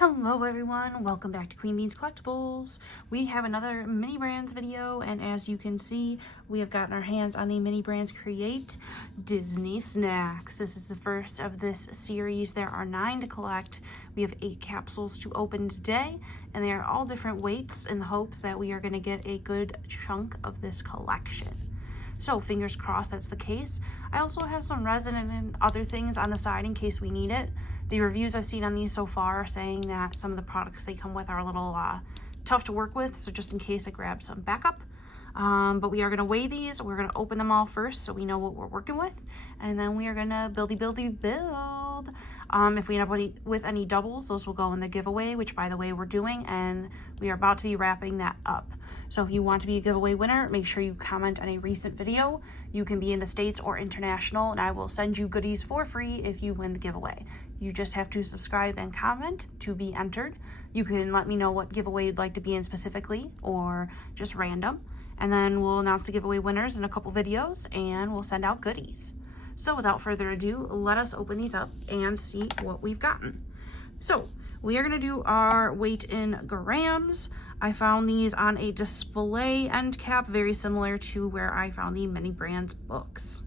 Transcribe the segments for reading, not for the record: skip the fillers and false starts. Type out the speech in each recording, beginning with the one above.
Hello everyone, welcome back to Queen Beans Collectibles. We have another mini brands video, and as you can see, we have gotten our hands on the mini brands Create Disney snacks. This is the first of this series. There are 9 to collect. We have 8 capsules to open today, and they are all different weights in the hopes that we are going to get a good chunk of this collection. So fingers crossed that's the case. I also have some resin and other things on the side in case we need it. The reviews I've seen on these so far are saying that some of the products they come with are a little tough to work with, so just in case I grab some backup. But we are going to weigh these. We're going to open them all first so we know what we're working with, and then we are going to build. If we end up with any doubles, those will go in the giveaway, which by the way we're doing, and we are about to be wrapping that up. So if you want to be a giveaway winner, make sure you comment on a recent video. You can be in the States or international, and I will send you goodies for free if you win the giveaway. You just have to subscribe and comment to be entered. You can let me know what giveaway you'd like to be in specifically, or just random. And then we'll announce the giveaway winners in a couple videos, and we'll send out goodies. So without further ado, let us open these up and see what we've gotten. So we are going to do our weight in grams. I found these on a display end cap, very similar to where I found the mini brands books.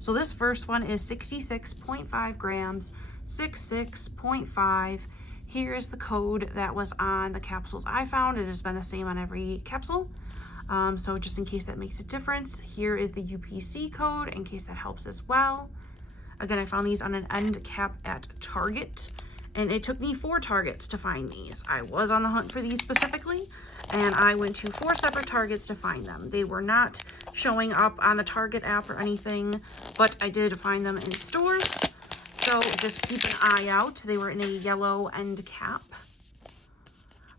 So this first one is 66.5 grams, 66.5. Here is the code that was on the capsules I found. It has been the same on every capsule. So just in case that makes a difference, here is the UPC code in case that helps as well. Again, I found these on an end cap at Target, and it took me 4 Targets to find these. I was on the hunt for these specifically, and I went to 4 separate Targets to find them. They were not showing up on the Target app or anything, but I did find them in stores. So just keep an eye out. They were in a yellow end cap.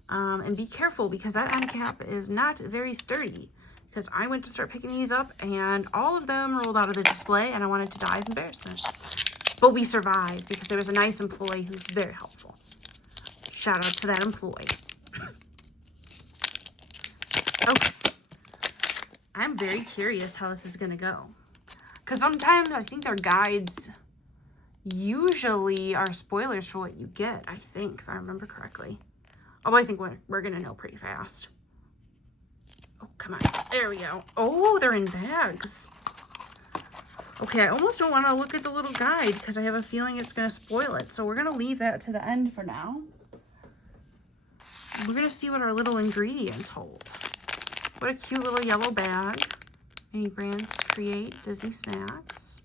And be careful because that end cap is not very sturdy, because I went to start picking these up and all of them rolled out of the display and I wanted to die of embarrassment. But we survived because there was a nice employee who's very helpful. Shout out to that employee. Okay. I'm very curious how this is going to go, because sometimes I think their guides usually are spoilers for what you get, I think, if I remember correctly. Although I think we're going to know pretty fast. Oh, come on. There we go. Oh, they're in bags. Okay, I almost don't want to look at the little guide because I have a feeling it's going to spoil it. So we're going to leave that to the end for now. We're going to see what our little ingredients hold. What a cute little yellow bag. Mini brands Create Disney snacks.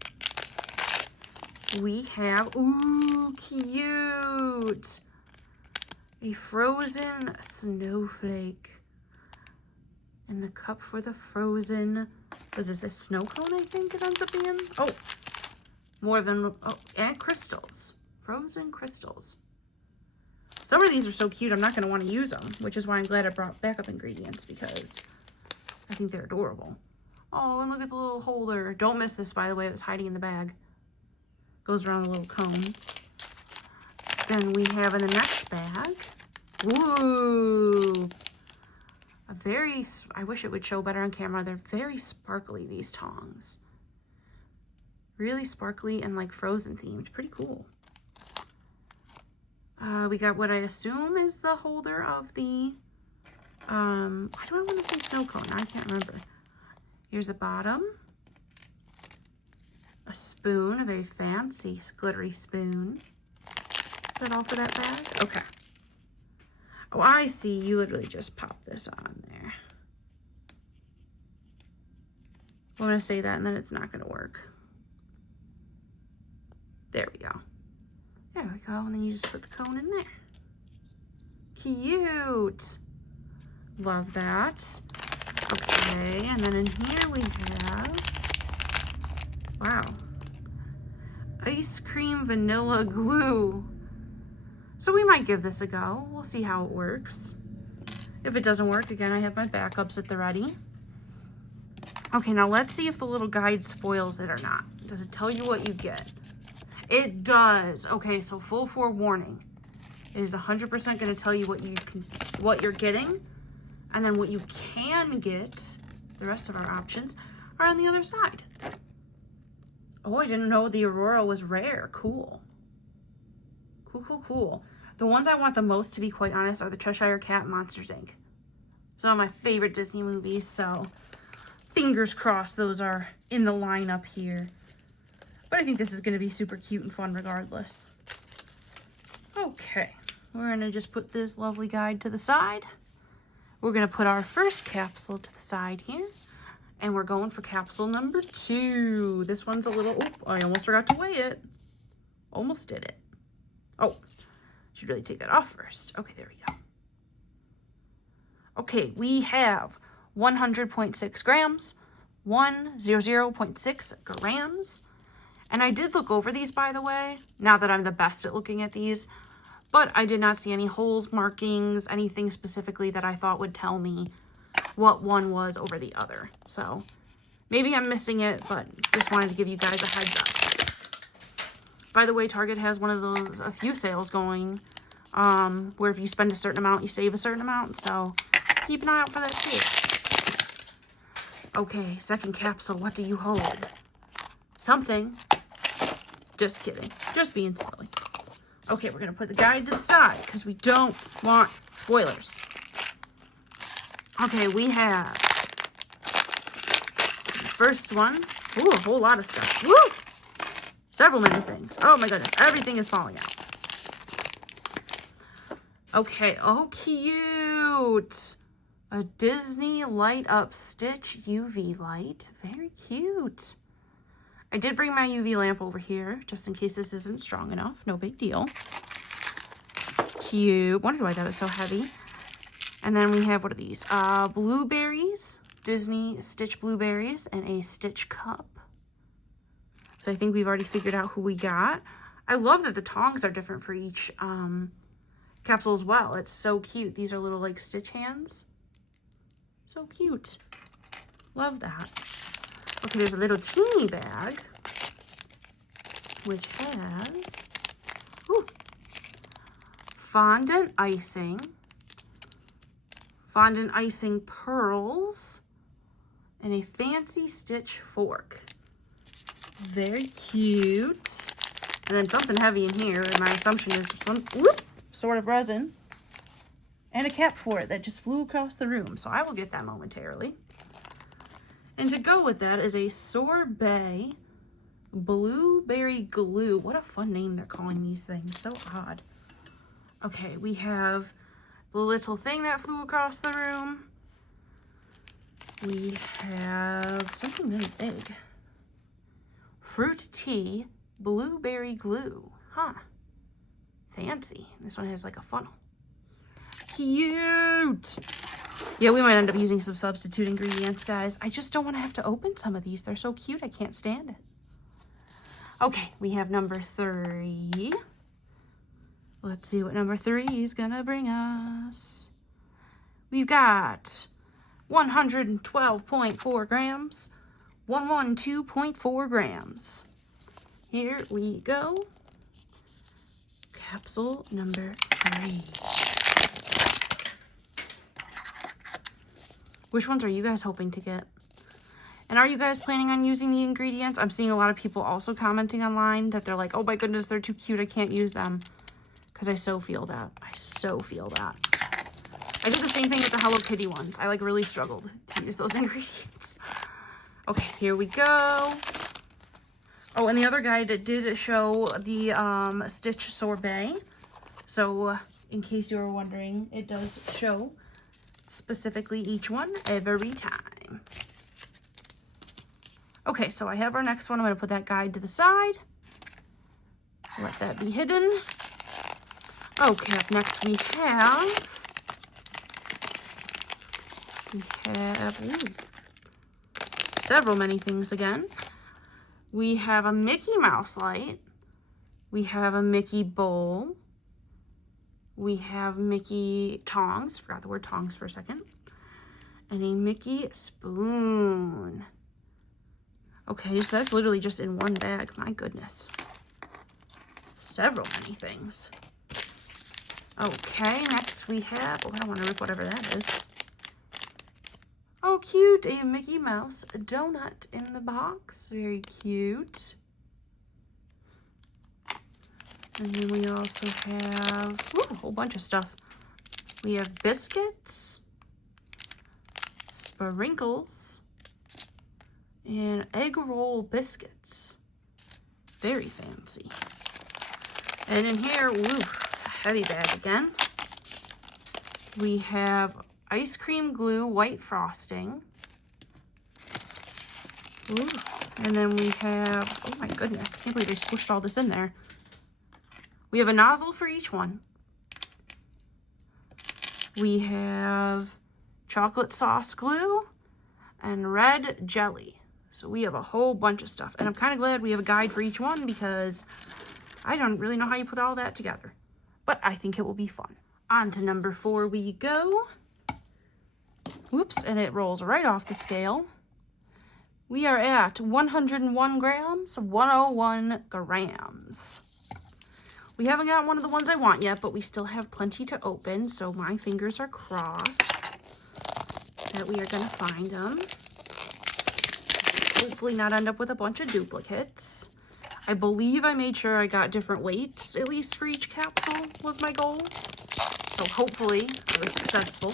We have, ooh, cute. A frozen snowflake. In the cup for the frozen, was this a snow cone, I think it ends up being? Oh, more than, oh, and crystals. Frozen crystals. Some of these are so cute, I'm not going to want to use them, which is why I'm glad I brought backup ingredients, because I think they're adorable. Oh, and look at the little holder. Don't miss this, by the way. It was hiding in the bag. Goes around the little cone. Then we have in the next bag, ooh, a very, I wish it would show better on camera. They're very sparkly, these tongs. Really sparkly and like frozen themed. Pretty cool. We got what I assume is the holder of the, why do I want to say snow cone? I can't remember. Here's the bottom. A spoon, a very fancy glittery spoon. Is that all for that bag? Okay. Oh, I see. You literally just pop this on there. I'm going to say that and then it's not going to work. There we go. There we go. And then you just put the cone in there. Cute. Love that. Okay. And then in here we have, wow, ice cream vanilla glue. So we might give this a go. We'll see how it works. If it doesn't work, again, I have my backups at the ready. Okay, now let's see if the little guide spoils it or not. Does it tell you what you get? It does. Okay, so full forewarning. It is 100% going to tell you what you're getting, and then what you can get. The rest of our options are on the other side. Oh, I didn't know the Aurora was rare. Cool. Cool, cool, cool. The ones I want the most, to be quite honest, are the Cheshire Cat Monsters, Inc. Some of my favorite Disney movies, so fingers crossed those are in the lineup here. But I think this is going to be super cute and fun regardless. Okay, we're going to just put this lovely guide to the side. We're going to put our first capsule to the side here. And we're going for capsule number 2. This one's a little, oh, I almost forgot to weigh it. Almost did it. Oh, should really take that off first. Okay, there we go. Okay, we have 100.6 grams, 100.6 grams. And I did look over these, by the way, now that I'm the best at looking at these, but I did not see any holes, markings, anything specifically that I thought would tell me what one was over the other. So maybe I'm missing it, but just wanted to give you guys a heads up. By the way, Target has one of those, a few sales going, where if you spend a certain amount, you save a certain amount. So keep an eye out for that too. Okay, second capsule. What do you hold? Something. Just kidding. Just being silly. Okay, we're going to put the guide to the side because we don't want spoilers. Okay, we have the first one. Ooh, a whole lot of stuff. Woo! Several many things. Oh my goodness, everything is falling out. Okay, oh cute. A Disney Light Up Stitch UV light. Very cute. I did bring my UV lamp over here just in case this isn't strong enough. No big deal. Cute. Wondered why that was so heavy. And then we have, what are these? Blueberries. Disney Stitch blueberries and a Stitch cup. So I think we've already figured out who we got. I love that the tongs are different for each capsule as well. It's so cute. These are little like Stitch hands. So cute. Love that. Okay, there's a little teeny bag, which has fondant icing pearls, and a fancy Stitch fork. Very cute. And then something heavy in here, and my assumption is some sort of resin, and a cap for it that just flew across the room. So I will get that momentarily. And to go with that is a sorbet blueberry glue. What a fun name they're calling these things. So odd. Okay, we have the little thing that flew across the room. We have something really big. Fruit tea blueberry glue. Huh. Fancy. This one has like a funnel. Cute. Yeah, we might end up using some substitute ingredients, guys. I just don't want to have to open some of these. They're so cute. I can't stand it. Okay, we have number 3. Let's see what number 3 is going to bring us. We've got 112.4 grams, 112.4 grams. Here we go. Capsule number 3. Which ones are you guys hoping to get? And are you guys planning on using the ingredients? I'm seeing a lot of people also commenting online that they're like, oh my goodness, they're too cute. I can't use them. Because I so feel that. I so feel that. I did the same thing with the Hello Kitty ones. I like really struggled to use those ingredients. Okay, here we go. Oh, and the other guide did show the Stitch sorbet. So in case you were wondering, it does show specifically each one every time. Okay, so I have our next one. I'm going to put that guide to the side. Let that be hidden. Okay, up next we have several many things again. We have a Mickey Mouse light. We have a Mickey bowl. We have Mickey tongs. Forgot the word tongs for a second. And a Mickey spoon. Okay, so that's literally just in one bag. My goodness. Several many things. Okay, next we have, oh, I don't want to rip whatever that is. Oh, cute, a Mickey Mouse donut in the box. Very cute. And then we also have a whole bunch of stuff. We have biscuits, sprinkles, and egg roll biscuits. Very fancy. And in here, a heavy bag again. We have ice cream glue, white frosting. Ooh. And then we have, oh my goodness, I can't believe they squished all this in there. We have a nozzle for each one. We have chocolate sauce glue and red jelly. So we have a whole bunch of stuff. And I'm kind of glad we have a guide for each one because I don't really know how you put all that together. But I think it will be fun. On to number 4 we go. Whoops, and it rolls right off the scale. We are at 101 grams, 101 grams. We haven't got one of the ones I want yet, but we still have plenty to open, so my fingers are crossed that we are going to find them. Hopefully not end up with a bunch of duplicates. I believe I made sure I got different weights, at least for each capsule, was my goal. So hopefully I was successful.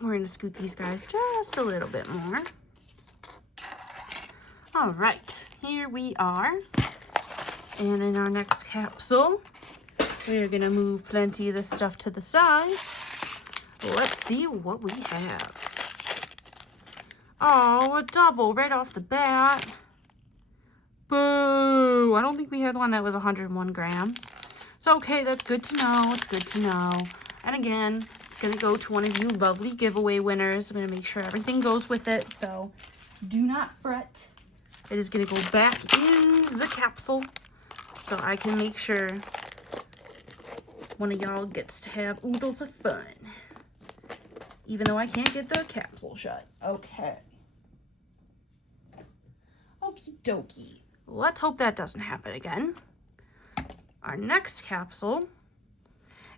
We're going to scoot these guys just a little bit more. All right, here we are. And in our next capsule, we're going to move plenty of this stuff to the side. Let's see what we have. Oh, a double right off the bat. Boo! I don't think we had one that was 101 grams. It's okay, that's good to know. It's good to know. And again, it's going to go to one of you lovely giveaway winners. I'm going to make sure everything goes with it, so do not fret. It is going to go back in the capsule so I can make sure one of y'all gets to have oodles of fun. Even though I can't get the capsule shut. Okay. Okie dokie. Let's hope that doesn't happen again. Our next capsule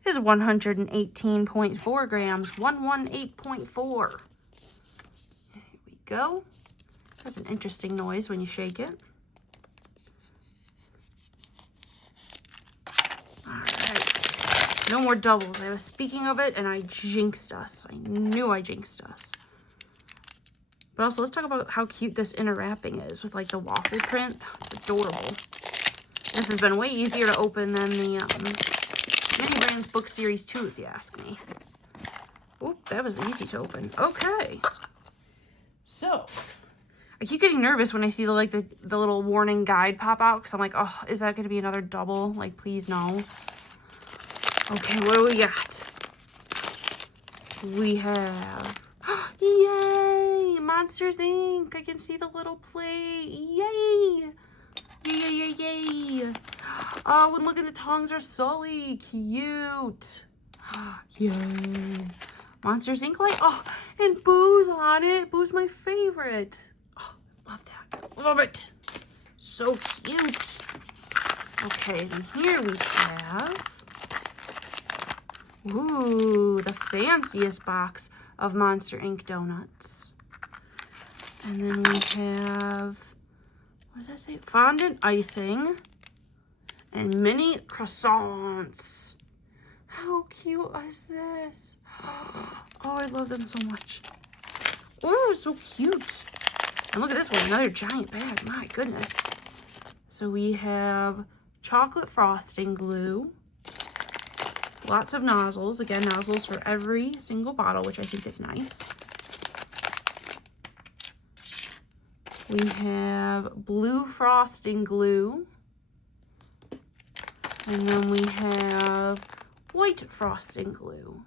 is 118.4 grams, 118.4. Here we go. That's an interesting noise when you shake it. All right. No more doubles. I was speaking of it and I jinxed us. I knew I jinxed us. But also, let's talk about how cute this inner wrapping is with like the waffle print. It's adorable. This has been way easier to open than the Mini Brands book series 2, if you ask me. Oop, that was easy to open. Okay. So, I keep getting nervous when I see the little warning guide pop out because I'm like, oh, is that going to be another double? Like, please no. Okay, what do we got? We have, yay, Monsters Inc. I can see the little plate. Yay. Yay, yay, yay, yay. Oh, and look at the tongues are sully. Cute. Yay. Monsters Inc. Light. Oh, and Boo's on it. Boo's my favorite. Oh, love that. Love it. So cute. Okay, then here we have, ooh, the fanciest box of Monster Inc. donuts. And then we have, what does that say? Fondant icing and mini croissants. How cute is this? Oh, I love them so much. Oh, so cute. And look at this one, another giant bag. My goodness. So we have chocolate frosting glue. Lots of nozzles. Again, nozzles for every single bottle, which I think is nice. We have blue frosting glue. And then we have white frosting glue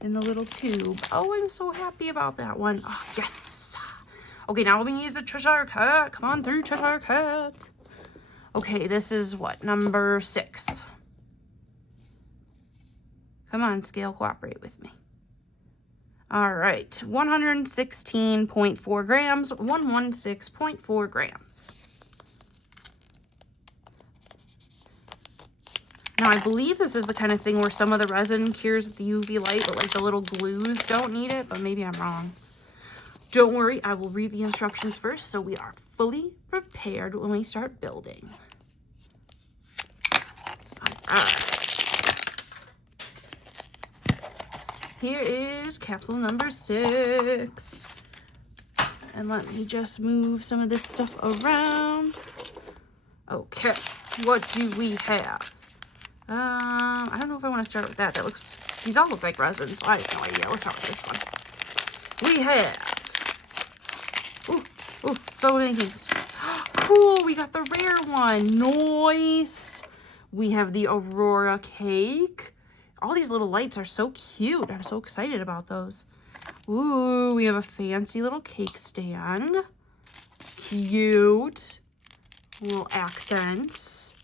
in the little tube. Oh, I'm so happy about that one. Oh, yes. Okay, now we need the Cheshire Cat. Come on through, Cheshire Cat. Okay, this is what? Number 6. Come on, scale, cooperate with me. All right, 116.4 grams, 116.4 grams. Now, I believe this is the kind of thing where some of the resin cures with the UV light, but like the little glues don't need it, but maybe I'm wrong. Don't worry, I will read the instructions first, so we are fully prepared when we start building. Here is capsule number 6. And let me just move some of this stuff around. Okay, what do we have? I don't know if I want to start with that. These all look like resins, so I have no idea. Let's start with this one. We have, ooh, so many things. Cool, we got the rare one. Nice. We have the Aurora cake. All these little lights are so cute. I'm so excited about those. Ooh, we have a fancy little cake stand. Cute. Little accents.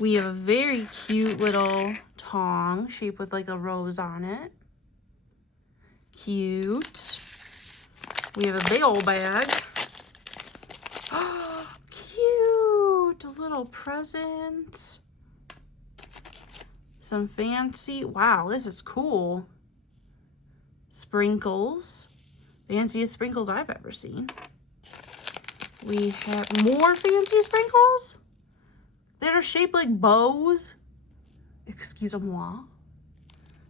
We have a very cute little tong shaped with like a rose on it. Cute. We have a big old bag. Cute. A little present. Some fancy, wow, this is cool. Sprinkles. Fanciest sprinkles I've ever seen. We have more fancy sprinkles that are shaped like bows. Excusez-moi.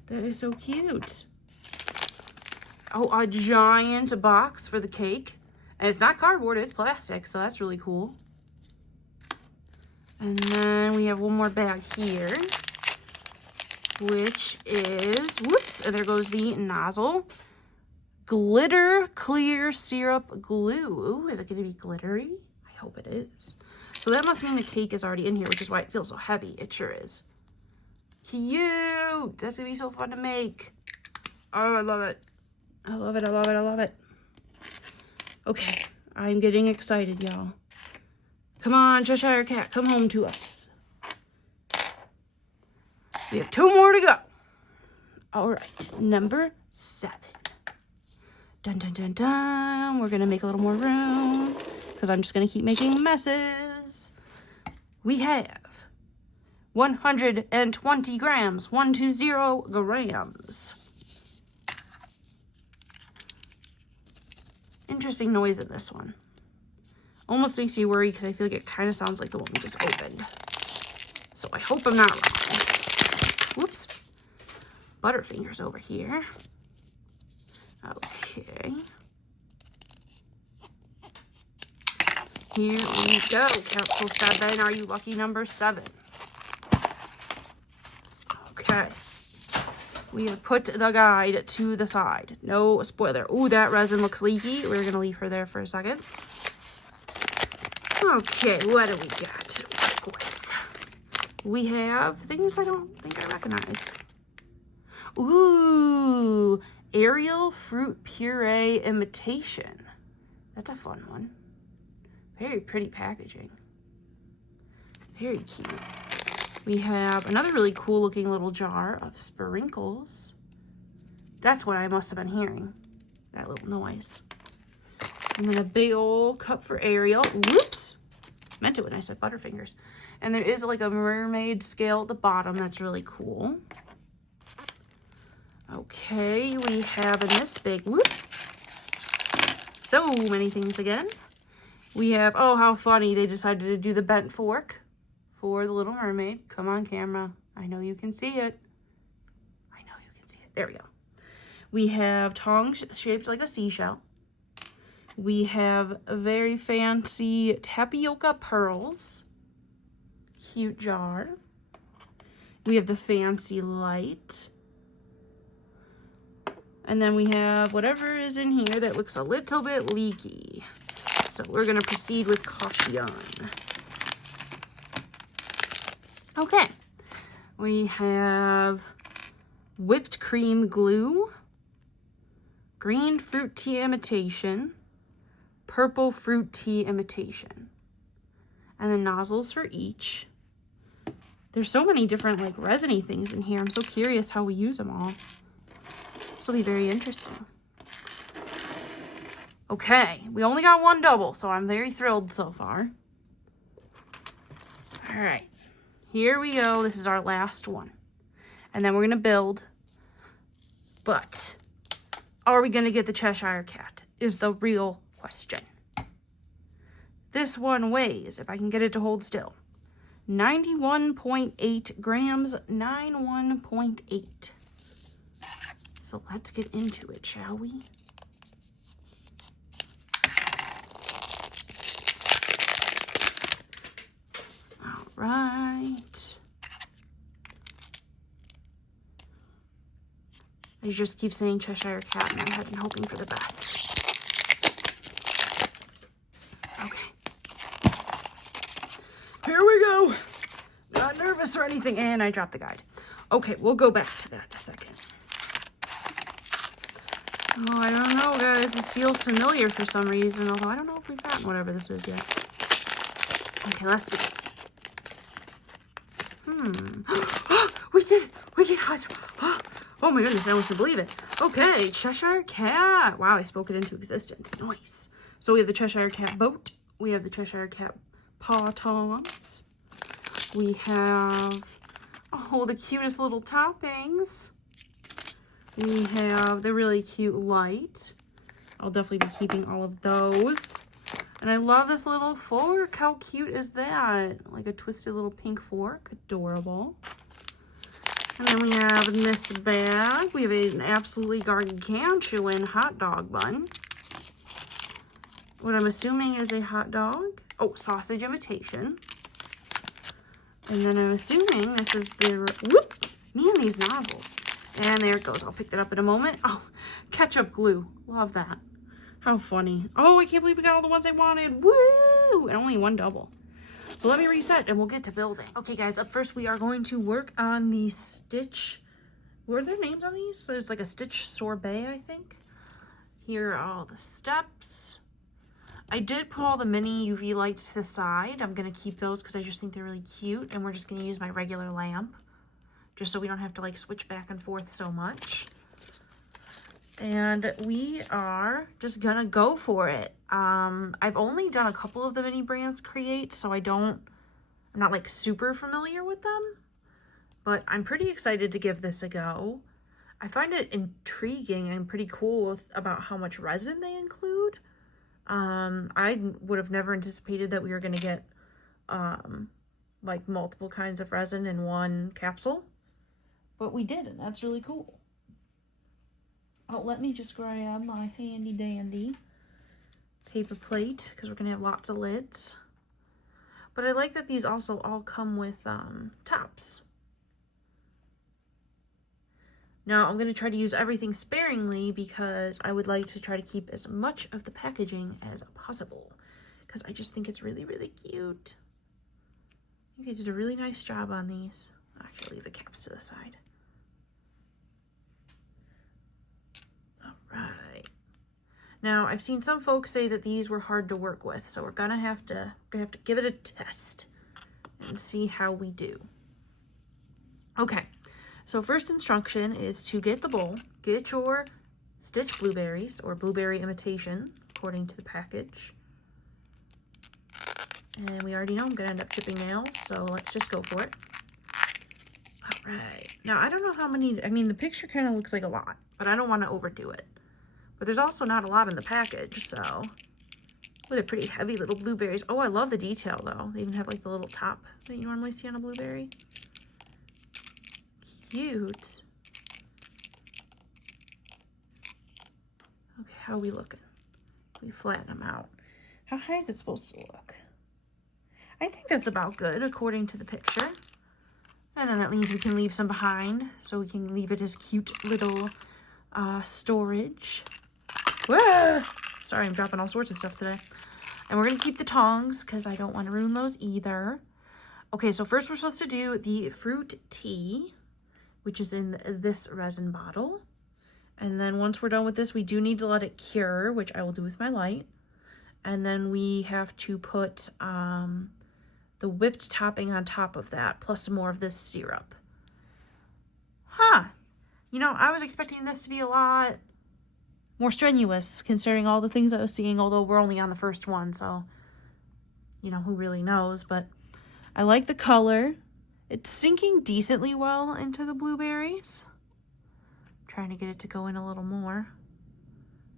That is so cute. Oh, a giant box for the cake. And it's not cardboard, it's plastic, so that's really cool. And then we have one more bag here, which is, whoops, and there goes the nozzle. Glitter clear syrup glue. Ooh, is it going to be glittery? I hope it is. So that must mean the cake is already in here, which is why it feels so heavy. It sure is. Cute. That's going to be so fun to make. Oh, I love it. I love it, I love it, I love it. Okay, I'm getting excited, y'all. Come on, Cheshire Cat, come home to us. We have 2 more to go. All right, number 7. Dun, dun, dun, dun. We're going to make a little more room because I'm just going to keep making messes. We have 120 grams, 120 grams. Interesting noise in this one. Almost makes me worry because I feel like it kind of sounds like the one we just opened. So I hope I'm not wrong. Whoops. Butterfingers over here. Okay. Here we go. Capsule 7. Are you lucky number 7? Okay. We have put the guide to the side. No spoiler. Ooh, that resin looks leaky. We're going to leave her there for a second. Okay, what do we got to work with? We have things I don't think I recognize. Ooh, Ariel fruit puree imitation. That's a fun one. Very pretty packaging. Very cute. We have another really cool looking little jar of sprinkles. That's what I must have been hearing. That little noise. And then a big old cup for Ariel. Whoops! Meant it when I said Butterfingers. And there is like a mermaid scale at the bottom. That's really cool. Okay, we have in this big, whoop. So many things again. We have, oh, how funny. They decided to do the bent fork for the Little Mermaid. Come on, camera. I know you can see it. I know you can see it. There we go. We have tongs shaped like a seashell. We have a very fancy tapioca pearls. Cute jar. We have the fancy light. And then we have whatever is in here that looks a little bit leaky. So we're going to proceed with caution. Okay. We have whipped cream glue, green fruit tea imitation, purple fruit tea imitation, and then nozzles for each. There's so many different like resiny things in here. I'm so curious how we use them all. This will be very interesting. Okay, we only got 1 double, so I'm very thrilled so far. All right, here we go. This is our last one. And then we're going to build. But are we going to get the Cheshire Cat is the real question. This one weighs, if I can get it to hold still, 91.8 grams, 91.8. So let's get into it, shall we? All right. I just keep saying Cheshire Cat in my head and hoping for the best. Okay. Here we go. Not nervous or anything. And I dropped the guide. Okay, we'll go back to that in a second. Oh, I don't know, guys. This feels familiar for some reason, although I don't know if we've gotten whatever this is yet. Okay, let's see. We did it! We get hot! Oh my goodness, I almost didn't believe it. Okay, Cheshire Cat. Wow, I spoke it into existence. Nice. So we have the Cheshire Cat boat. We have the Cheshire Cat paw toms. We have, oh, the cutest little toppings. We have the really cute light. I'll definitely be keeping all of those. And I love this little fork. How cute is that? Like a twisted little pink fork. Adorable. And then we have in this bag, we have an absolutely gargantuan hot dog bun. What I'm assuming is a hot dog. Oh, sausage imitation. And then I'm assuming this is the, whoop, me and these nozzles. And there it goes. I'll pick that up in a moment. Oh, ketchup glue. Love that. How funny. Oh, I can't believe we got all the ones I wanted. Woo! And only one double. So let me reset and we'll get to building. Okay, guys, up first we are going to work on the stitch. What are their names on these? So there's like a stitch sorbet, I think. Here are all the steps. I did put all the mini UV lights to the side. I'm going to keep those because I just think they're really cute. And we're just going to use my regular lamp, just so we don't have to like switch back and forth so much. And we are just gonna go for it. I've only done a couple of the mini brands create, so I'm not like super familiar with them, but I'm pretty excited to give this a go. I find it intriguing and pretty cool about how much resin they include. I would have never anticipated that we were gonna get like multiple kinds of resin in one capsule, but we did, and that's really cool. Oh, let me just grab my handy dandy paper plate because we're going to have lots of lids. But I like that these also all come with tops. Now I'm going to try to use everything sparingly because I would like to try to keep as much of the packaging as possible because I just think it's really, really cute. I think they did a really nice job on these. I'll actually leave the caps to the side. Right. Now, I've seen some folks say that these were hard to work with, so we're gonna have to give it a test and see how we do. Okay, so first instruction is to get the bowl, get your stitch blueberries or blueberry imitation according to the package. And we already know I'm gonna end up chipping nails, so let's just go for it. All right. Now, I don't know how many, I mean, the picture kind of looks like a lot, but I don't want to overdo it. But there's also not a lot in the package, so. Oh, they're pretty heavy little blueberries. Oh, I love the detail, though. They even have, like, the little top that you normally see on a blueberry. Cute. Okay, how are we looking? We flatten them out. How high is it supposed to look? I think that's about good, according to the picture. And then that means we can leave some behind, so we can leave it as cute little storage. Whoa! Sorry, I'm dropping all sorts of stuff today. And we're going to keep the tongs, because I don't want to ruin those either. Okay, so first we're supposed to do the fruit tea, which is in this resin bottle. And then once we're done with this, we do need to let it cure, which I will do with my light. And then we have to put the whipped topping on top of that, plus some more of this syrup. Huh. You know, I was expecting this to be a lot more strenuous, considering all the things I was seeing, although we're only on the first one, so, you know, who really knows. But I like the color. It's sinking decently well into the blueberries. I'm trying to get it to go in a little more.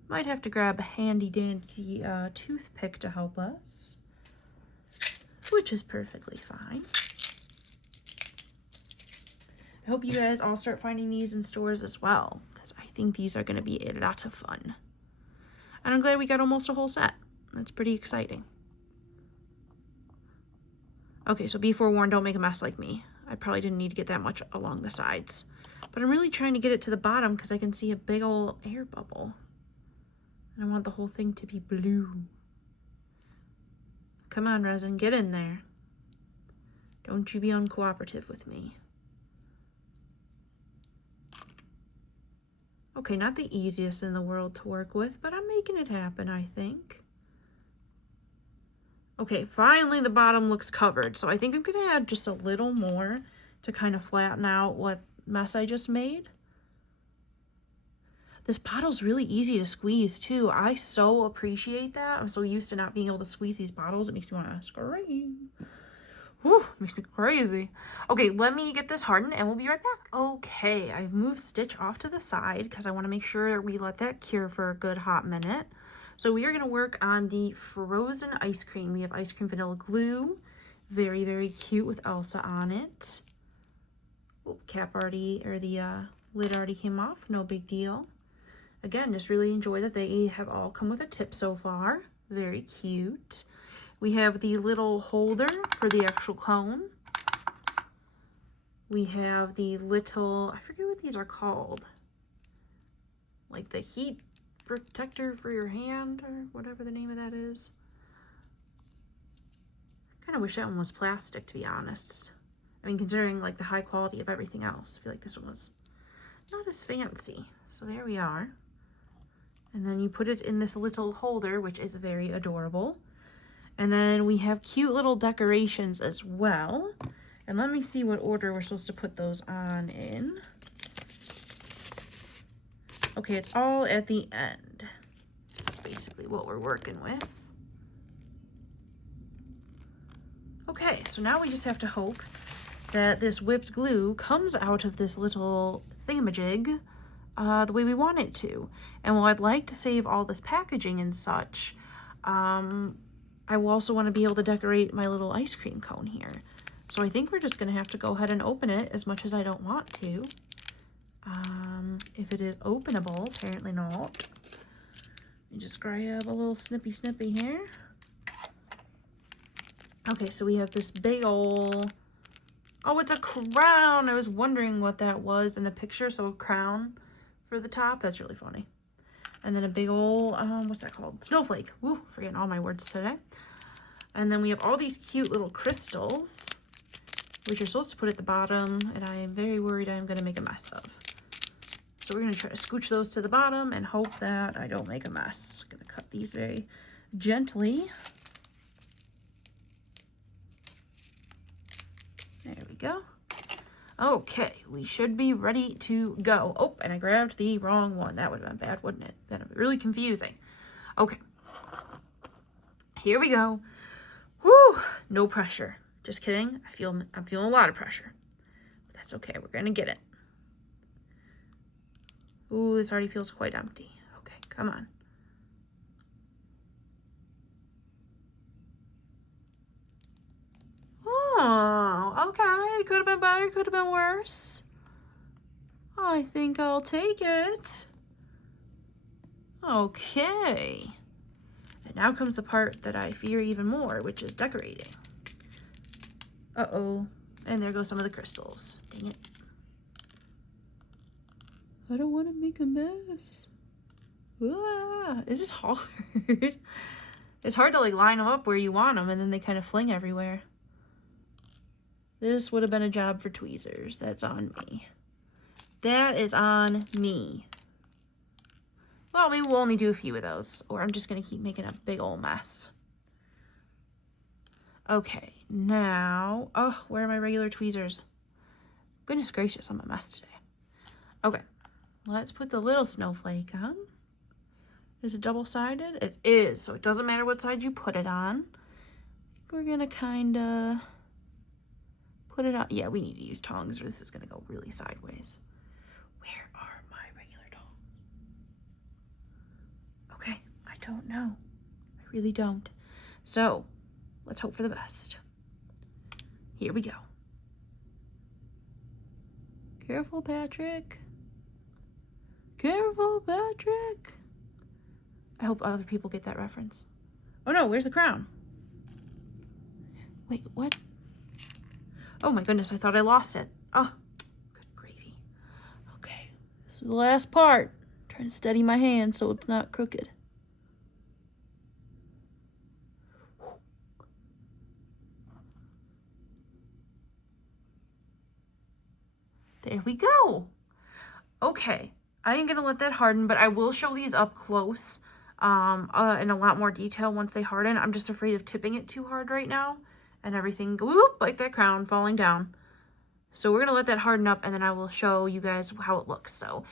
Might have to grab a handy dandy toothpick to help us, which is perfectly fine. I hope you guys all start finding these in stores as well, because I think these are going to be a lot of fun. And I'm glad we got almost a whole set. That's pretty exciting. Okay, so be forewarned, don't make a mess like me. I probably didn't need to get that much along the sides. But I'm really trying to get it to the bottom because I can see a big old air bubble. And I want the whole thing to be blue. Come on, resin, get in there. Don't you be uncooperative with me. Okay, not the easiest in the world to work with, but I'm making it happen, I think. Okay, finally the bottom looks covered, so I think I'm gonna add just a little more to kind of flatten out what mess I just made. This bottle's really easy to squeeze too. I so appreciate that. I'm so used to not being able to squeeze these bottles. It makes me want to scream. Whew, makes me crazy. Okay, let me get this hardened and we'll be right back. Okay, I've moved Stitch off to the side because I want to make sure we let that cure for a good hot minute. So we are going to work on the frozen ice cream. We have ice cream vanilla glue. Very, very cute with Elsa on it. Oh, cap already, or the lid already came off. No big deal. Again, just really enjoy that they have all come with a tip so far. Very cute. We have the little holder for the actual cone. We have the little, I forget what these are called. Like the heat protector for your hand or whatever the name of that is. I kind of wish that one was plastic, to be honest. I mean, considering like the high quality of everything else, I feel like this one was not as fancy. So there we are. And then you put it in this little holder, which is very adorable. And then we have cute little decorations as well. And let me see what order we're supposed to put those on in. Okay, it's all at the end. This is basically what we're working with. Okay, so now we just have to hope that this whipped glue comes out of this little thingamajig the way we want it to. And while I'd like to save all this packaging and such, I will also want to be able to decorate my little ice cream cone here. So I think we're just going to have to go ahead and open it, as much as I don't want to. If it is openable, apparently not. Let me just grab a little snippy here. Okay, so we have this big old, oh, it's a crown. I was wondering what that was in the picture. So a crown for the top. That's really funny. And then a big old, what's that called? Snowflake. Woo, forgetting all my words today. And then we have all these cute little crystals, which you're supposed to put at the bottom, and I am very worried I'm going to make a mess of. So we're going to try to scooch those to the bottom and hope that I don't make a mess. I'm going to cut these very gently. There we go. Okay, we should be ready to go. Oh, and I grabbed the wrong one. That would have been bad, wouldn't it? That would be really confusing. Okay. Here we go. Whew, no pressure. Just kidding. I'm feeling a lot of pressure. But that's okay. We're going to get it. Ooh, this already feels quite empty. Okay, come on. Oh, okay. Could have been better. Could have been worse. I think I'll take it. Okay. And now comes the part that I fear even more, which is decorating. Uh-oh. And there goes some of the crystals. Dang it. I don't want to make a mess. Ah, this is hard. It's hard to like line them up where you want them, and then they kind of fling everywhere. This would have been a job for tweezers. That's on me. That is on me. Well, maybe we'll only do a few of those, or I'm just going to keep making a big old mess. Okay, now, oh, where are my regular tweezers? Goodness gracious, I'm a mess today. Okay, let's put the little snowflake on. Is it double-sided? It is, so it doesn't matter what side you put it on. We're going to kind of put it on. Yeah, we need to use tongs or this is going to go really sideways. Where are my regular tongs? Okay, I don't know. I really don't. So, let's hope for the best. Here we go. Careful, Patrick. Careful, Patrick. I hope other people get that reference. Oh no, where's the crown? Wait, what? Oh my goodness, I thought I lost it. Oh, good gravy. Okay, this is the last part. I'm trying to steady my hand so it's not crooked. There we go. Okay, I ain't gonna let that harden, but I will show these up close in a lot more detail once they harden. I'm just afraid of tipping it too hard right now and everything, whoop, like that crown falling down. So we're gonna let that harden up and then I will show you guys how it looks. So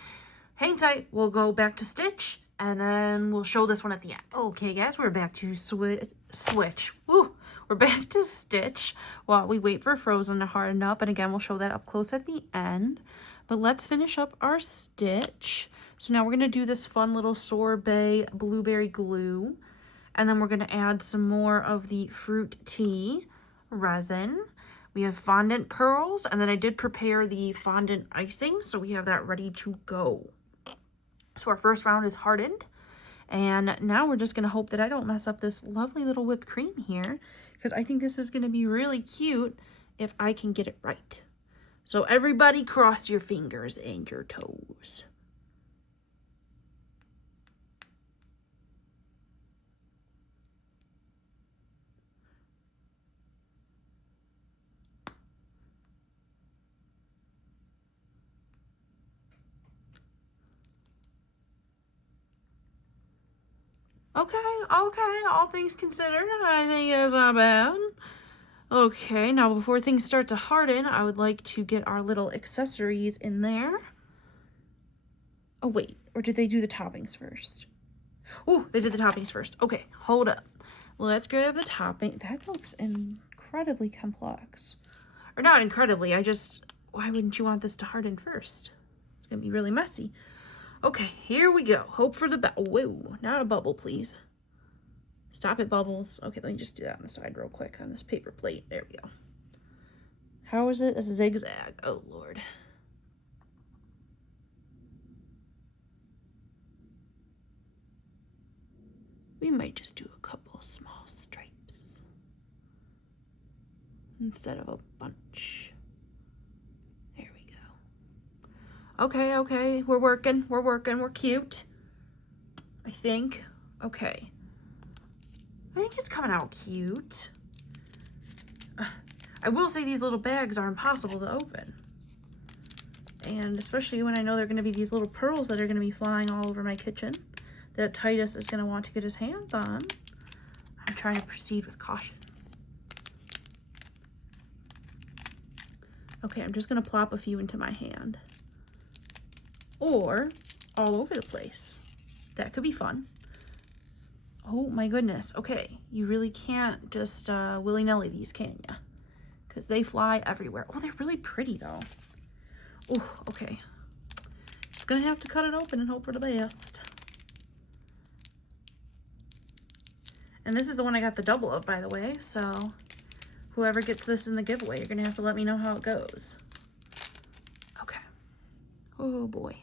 hang tight, we'll go back to stitch and then we'll show this one at the end. Okay guys, we're back to switch. Woo! We're back to stitch while we wait for Frozen to harden up. And again, we'll show that up close at the end. But let's finish up our stitch. So now we're gonna do this fun little sorbet blueberry glue. And then we're gonna add some more of the fruit tea resin. We have fondant pearls, and then I did prepare the fondant icing, so we have that ready to go. So our first round is hardened, and now we're just gonna hope that I don't mess up this lovely little whipped cream here, because I think this is gonna be really cute if I can get it right. So everybody cross your fingers and your toes. Okay, all things considered, I think it's not bad. Okay, now before things start to harden, I would like to get our little accessories in there. Oh wait, or did they do the toppings first? Oh, they did the toppings first. Okay, hold up. Let's grab the topping. That looks incredibly complex. Or not incredibly, why wouldn't you want this to harden first? It's gonna be really messy. Okay, here we go. Hope for the best. Whoa, not a bubble, please. Stop it, bubbles. Okay, let me just do that on the side real quick on this paper plate. There we go. How is it a zigzag? Oh, Lord. We might just do a couple small stripes instead of a bunch. Okay, we're working, we're cute. I think. Okay. I think it's coming out cute. I will say these little bags are impossible to open. And especially when I know they're gonna be these little pearls that are gonna be flying all over my kitchen that Titus is gonna want to get his hands on. I'm trying to proceed with caution. Okay, I'm just gonna plop a few into my hand. Or all over the place. That could be fun. Oh my goodness. Okay, you really can't just willy-nilly these, can ya? Because they fly everywhere. Oh, they're really pretty though. Oh, okay. Just gonna have to cut it open and hope for the best. And this is the one I got the double of, by the way. So whoever gets this in the giveaway, you're gonna have to let me know how it goes. Okay. Oh boy.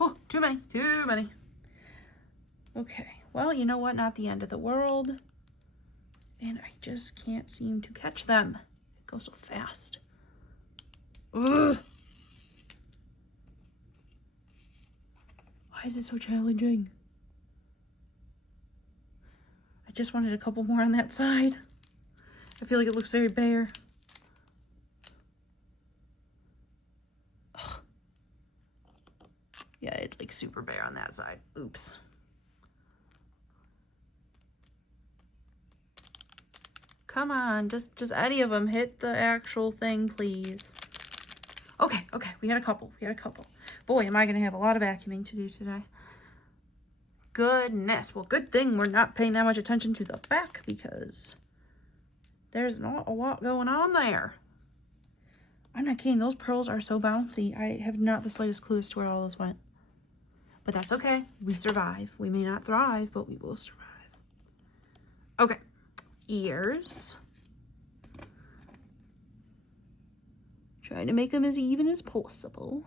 Oh, too many. Okay, well, you know what? Not the end of the world. And I just can't seem to catch them. It goes so fast. Ugh. Why is it so challenging? I just wanted a couple more on that side. I feel like it looks very bare. Yeah, it's like super bare on that side. Oops. Come on, just any of them. Hit the actual thing, please. Okay, we got a couple. Boy, am I gonna have a lot of vacuuming to do today. Goodness. Well, good thing we're not paying that much attention to the back because there's not a lot going on there. I'm not kidding. Those pearls are so bouncy. I have not the slightest clue as to where all those went. But that's okay. We survive. We may not thrive, but we will survive. Okay. Ears. Trying to make them as even as possible.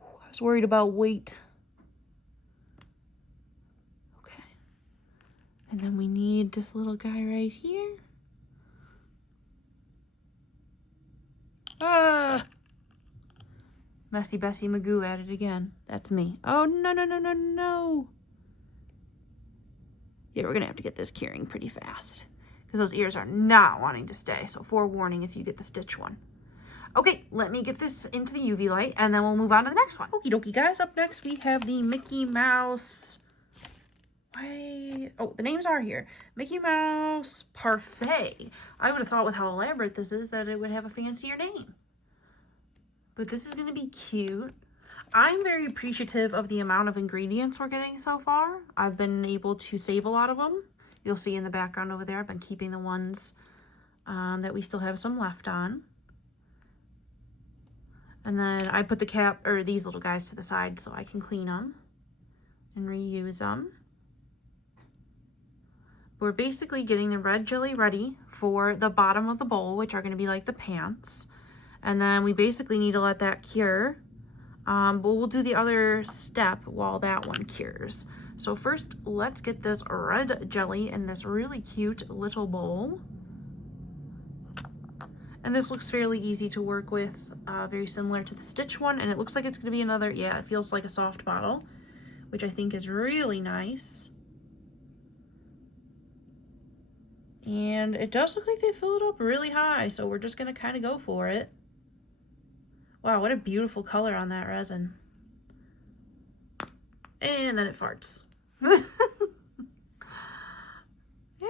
I was worried about weight. Okay. And then we need this little guy right here. Ah! Messy Bessie Magoo at it again. That's me. Oh, no, no, no, no, no. Yeah, we're going to have to get this curing pretty fast because those ears are not wanting to stay. So forewarning if you get the stitch one. Okay, let me get this into the UV light and then we'll move on to the next one. Okie dokie, guys. Up next, we have the Mickey Mouse. Oh, the names are here. Mickey Mouse Parfait. I would have thought with how elaborate this is that it would have a fancier name. But this is going to be cute. I'm very appreciative of the amount of ingredients we're getting so far. I've been able to save a lot of them. You'll see in the background over there, I've been keeping the ones that we still have some left on. And then I put these little guys to the side so I can clean them and reuse them. We're basically getting the red jelly ready for the bottom of the bowl, which are going to be like the pants. And then we basically need to let that cure. But we'll do the other step while that one cures. So first, let's get this red jelly in this really cute little bowl. And this looks fairly easy to work with, very similar to the stitch one. And it looks like it's going to be another, yeah, it feels like a soft bottle, which I think is really nice. And it does look like they fill it up really high, so we're just going to kind of go for it. Wow, what a beautiful color on that resin. And then it farts. Yeah,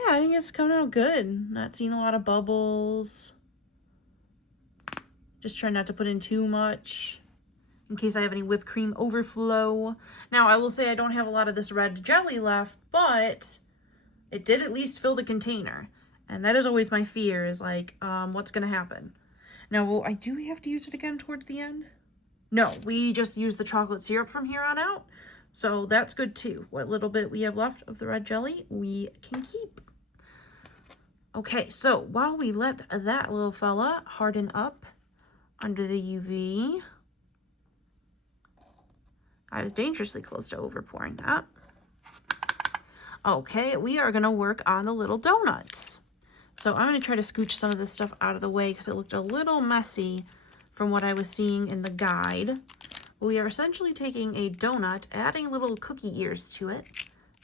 I think it's coming out good. Not seeing a lot of bubbles. Just trying not to put in too much in case I have any whipped cream overflow. Now, I will say I don't have a lot of this red jelly left, but it did at least fill the container. And that is always my fear, is like, what's going to happen? Now, do we have to use it again towards the end? No, we just use the chocolate syrup from here on out. So that's good too. What little bit we have left of the red jelly, we can keep. Okay, so while we let that little fella harden up under the UV, I was dangerously close to overpouring that. Okay, we are going to work on the little donuts. So I'm going to try to scooch some of this stuff out of the way because it looked a little messy from what I was seeing in the guide. We are essentially taking a donut, adding little cookie ears to it,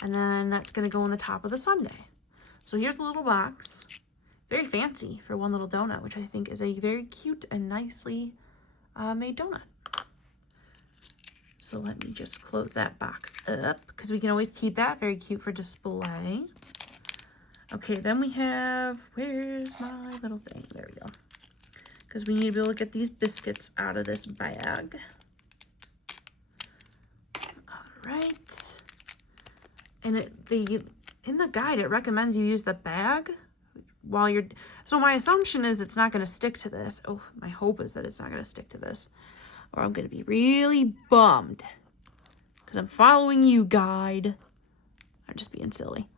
and then that's going to go on the top of the sundae. So here's the little box. Very fancy for one little donut, which I think is a very cute and nicely made donut. So let me just close that box up because we can always keep that. Very cute for display. Okay, then we have, where's my little thing? There we go. Because we need to be able to get these biscuits out of this bag. All right. And in the guide, it recommends you use the bag while you're, so my assumption is it's not going to stick to this. Oh, my hope is that it's not going to stick to this, or I'm going to be really bummed because I'm following you, guide. I'm just being silly.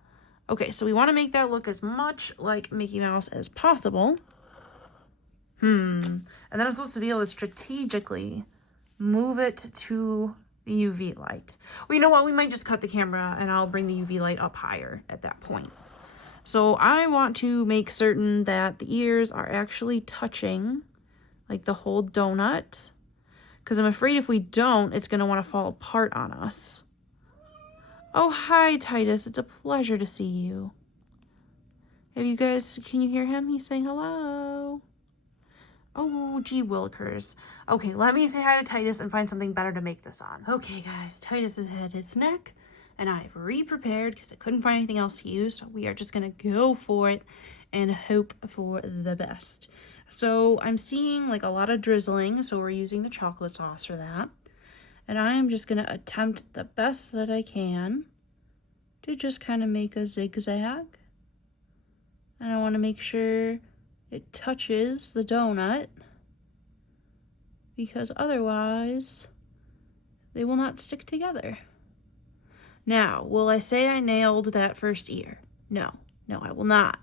Okay, so we want to make that look as much like Mickey Mouse as possible. And then I'm supposed to be able to strategically move it to the UV light. Well, you know what? We might just cut the camera and I'll bring the UV light up higher at that point. So I want to make certain that the ears are actually touching like the whole donut, because I'm afraid if we don't, it's going to want to fall apart on us. Oh, hi, Titus. It's a pleasure to see you. Have you guys, can you hear him? He's saying hello. Oh, gee willikers. Okay, let me say hi to Titus and find something better to make this on. Okay, guys, Titus has had his snack, and I've re-prepared because I couldn't find anything else to use, so we are just going to go for it and hope for the best. So I'm seeing like a lot of drizzling, so we're using the chocolate sauce for that. And I'm just going to attempt the best that I can to just kind of make a zigzag. And I want to make sure it touches the donut, because otherwise they will not stick together. Now, will I say I nailed that first ear? No, I will not.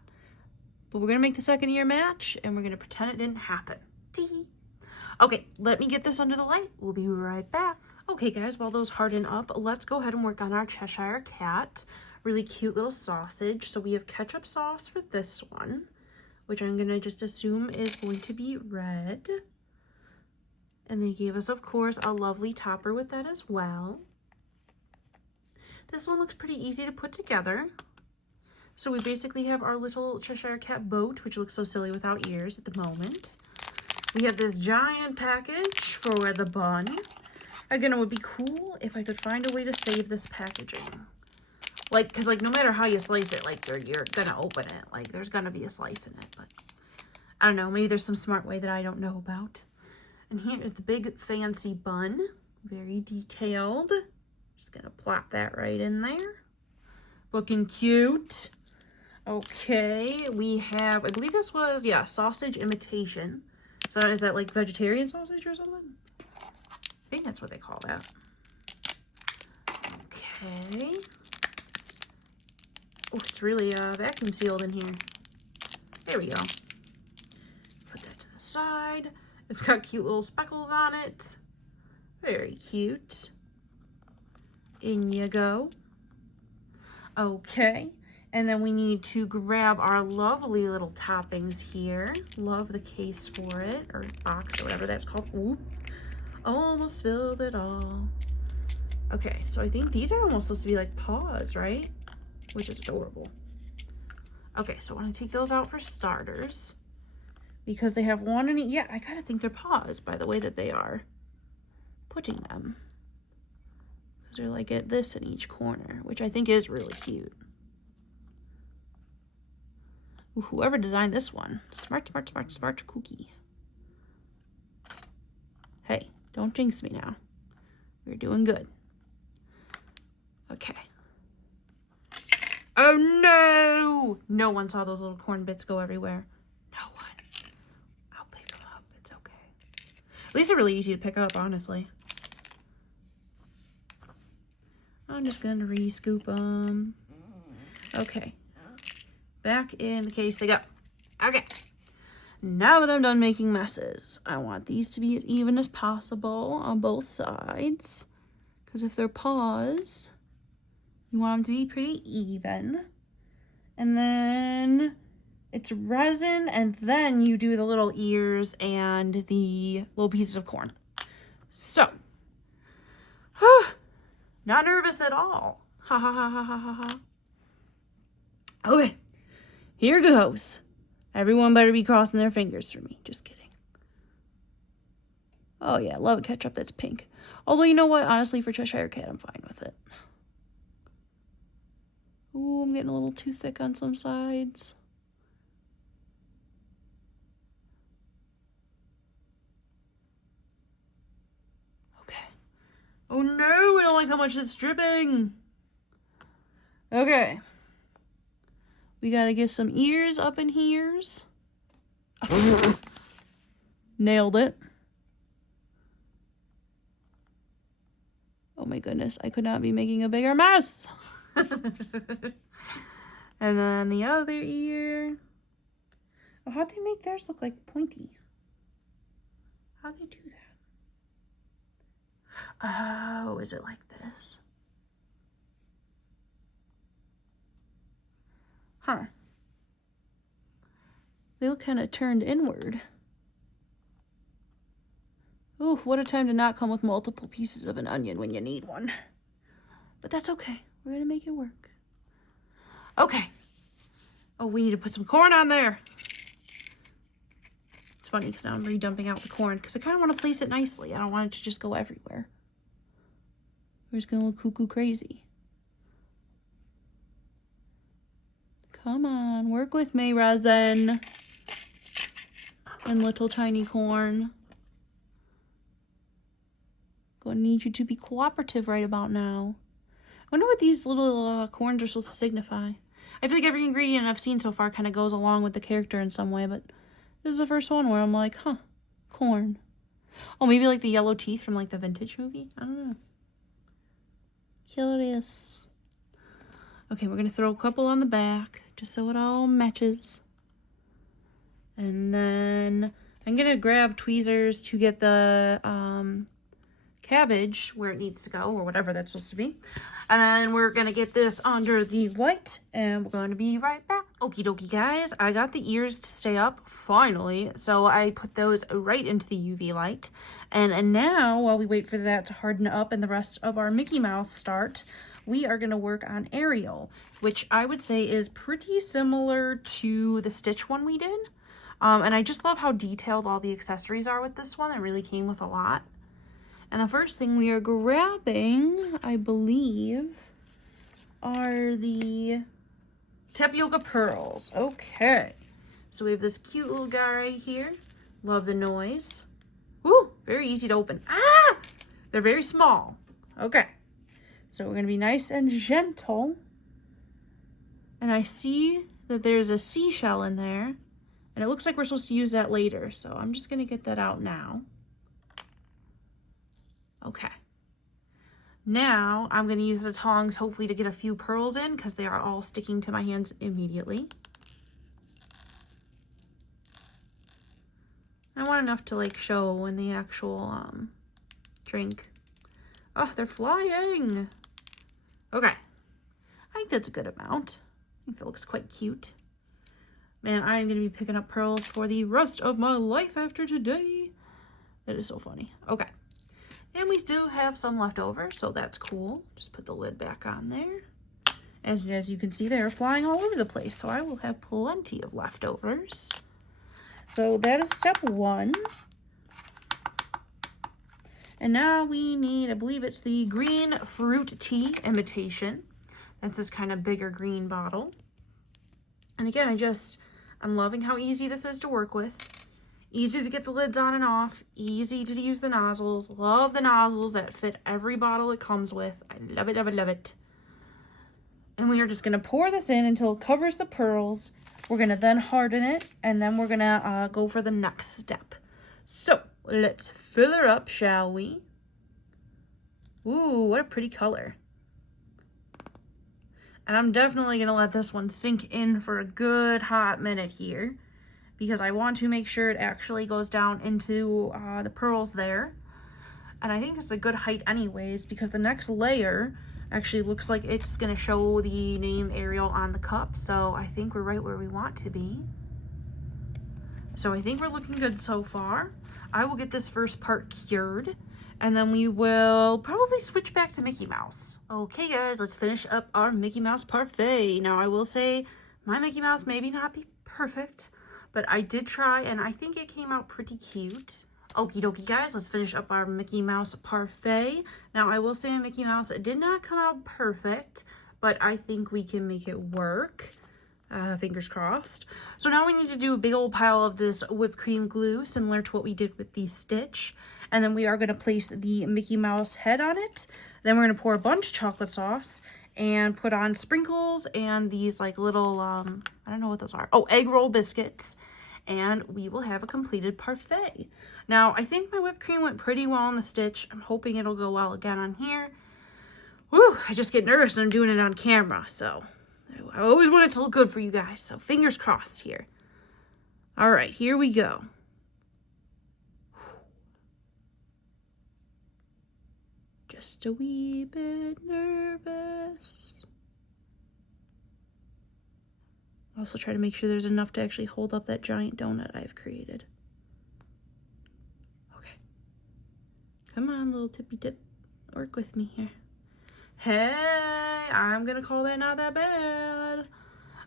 But we're going to make the second year match, and we're going to pretend it didn't happen. Tee. Okay, let me get this under the light. We'll be right back. Okay, guys, while those harden up, let's go ahead and work on our Cheshire Cat. Really cute little sausage. So we have ketchup sauce for this one, which I'm going to just assume is going to be red. And they gave us, of course, a lovely topper with that as well. This one looks pretty easy to put together. So we basically have our little Cheshire Cat boat, which looks so silly without ears at the moment. We have this giant package for the bun. Again, it would be cool if I could find a way to save this packaging. Like, because, like, no matter how you slice it, like, you're gonna open it. Like, there's gonna be a slice in it. But, I don't know. Maybe there's some smart way that I don't know about. And here is the big fancy bun. Very detailed. Just gonna plop that right in there. Looking cute. Okay, we have, I believe this was, yeah, sausage imitation. So is that like vegetarian sausage or something? I think that's what they call that. Okay. Oh, it's really vacuum sealed in here. There we go. Put that to the side. It's got cute little speckles on it. Very cute. In you go. Okay. And then we need to grab our lovely little toppings here. Love the case for it, or box, or whatever that's called. Oop. Almost spilled it all. Okay, so I think these are almost supposed to be like paws, right? Which is adorable. Okay, so I want to take those out for starters. Because they have one in it. Yeah, I kind of think they're paws by the way that they are putting them. Because they're like at this in each corner, which I think is really cute. Ooh, whoever designed this one, smart, smart, smart, smart cookie. Hey, don't jinx me now. We're doing good. Okay. Oh no! No one saw those little corn bits go everywhere. No one. I'll pick them up. It's okay. At least they're really easy to pick up, honestly. I'm just gonna re-scoop them. Okay. Back in the case they go. Okay. Now that I'm done making messes, I want these to be as even as possible on both sides. Because if they're paws, you want them to be pretty even. And then it's resin, and then you do the little ears and the little pieces of corn. So, not nervous at all. Ha ha ha ha ha ha ha. Okay. Here goes. Everyone better be crossing their fingers for me. Just kidding. Oh yeah, love a ketchup that's pink. Although, you know what? Honestly, for Cheshire Cat, I'm fine with it. Ooh, I'm getting a little too thick on some sides. Okay. Oh no, I don't like how much it's dripping. Okay. We gotta get some ears up in here's. Nailed it. Oh my goodness, I could not be making a bigger mess. And then the other ear. Oh, how'd they make theirs look like pointy? How'd they do that? Oh, is it like this? Huh. They look kind of turned inward. Ooh, what a time to not come with multiple pieces of an onion when you need one. But that's okay. We're going to make it work. Okay. Oh, we need to put some corn on there. It's funny because now I'm redumping out the corn because I kind of want to place it nicely. I don't want it to just go everywhere. We're just going to look cuckoo crazy. Come on, work with me, resin. And little tiny corn. Gonna need you to be cooperative right about now. I wonder what these little corns are supposed to signify. I feel like every ingredient I've seen so far kind of goes along with the character in some way, but this is the first one where I'm like, huh, corn. Oh, maybe like the yellow teeth from like the Vintage movie? I don't know. Curious. Okay, we're gonna throw a couple on the back, just so it all matches. And then I'm gonna grab tweezers to get the cabbage where it needs to go, or whatever that's supposed to be. And then we're gonna get this under the white, and we're gonna be right back. Okie dokie, guys. I got the ears to stay up, finally. So I put those right into the UV light. And now, while we wait for that to harden up and the rest of our Mickey Mouse start, we are gonna work on Ariel, which I would say is pretty similar to the Stitch one we did. And I just love how detailed all the accessories are with this one. It really came with a lot. And the first thing we are grabbing, I believe, are the tapioca pearls. Okay. So we have this cute little guy right here. Love the noise. Ooh, very easy to open. Ah! They're very small. Okay. So we're going to be nice and gentle. And I see that there's a seashell in there. And it looks like we're supposed to use that later. So I'm just going to get that out now. Okay. Now I'm going to use the tongs hopefully to get a few pearls in because they are all sticking to my hands immediately. I want enough to like show in the actual drink. Oh, they're flying. Okay. I think that's a good amount. I think that looks quite cute. Man, I am going to be picking up pearls for the rest of my life after today. That is so funny. Okay. And we do have some left over, so that's cool. Just put the lid back on there. As you can see, they're flying all over the place, so I will have plenty of leftovers. So that is step one. And now we need, I believe it's the green fruit tea imitation. That's this kind of bigger green bottle. And again, I'm loving how easy this is to work with. Easy to get the lids on and off. Easy to use the nozzles. Love the nozzles that fit every bottle it comes with. I love it, love it, love it. And we are just going to pour this in until it covers the pearls. We're going to then harden it. And then we're going to go for the next step. So, let's fill her up, shall we? Ooh, what a pretty color. And I'm definitely going to let this one sink in for a good hot minute here, because I want to make sure it actually goes down into the pearls there. And I think it's a good height anyways, because the next layer actually looks like it's going to show the name Ariel on the cup. So I think we're right where we want to be. So I think we're looking good so far. I will get this first part cured, and then we will probably switch back to Mickey Mouse. Okay guys, let's finish up our Mickey Mouse parfait. Now I will say my Mickey Mouse maybe not be perfect, but I did try, and I think it came out pretty cute. Okie dokie, guys, let's finish up our Mickey Mouse parfait. Now, I will say Mickey Mouse did not come out perfect, but I think we can make it work. Fingers crossed. So now we need to do a big old pile of this whipped cream glue, similar to what we did with the Stitch. And then we are going to place the Mickey Mouse head on it. Then we're going to pour a bunch of chocolate sauce and put on sprinkles and these like little, I don't know what those are. Oh, egg roll biscuits. And we will have a completed parfait. Now, I think my whipped cream went pretty well on the Stitch. I'm hoping it'll go well again on here. Whew, I just get nervous when I'm doing it on camera, so I always want it to look good for you guys, so fingers crossed here. All right, here we go. Just a wee bit nervous. Also try to make sure there's enough to actually hold up that giant donut I've created. Okay. Come on, little tippy tip. Work with me here. Hey, I'm gonna call that not that bad.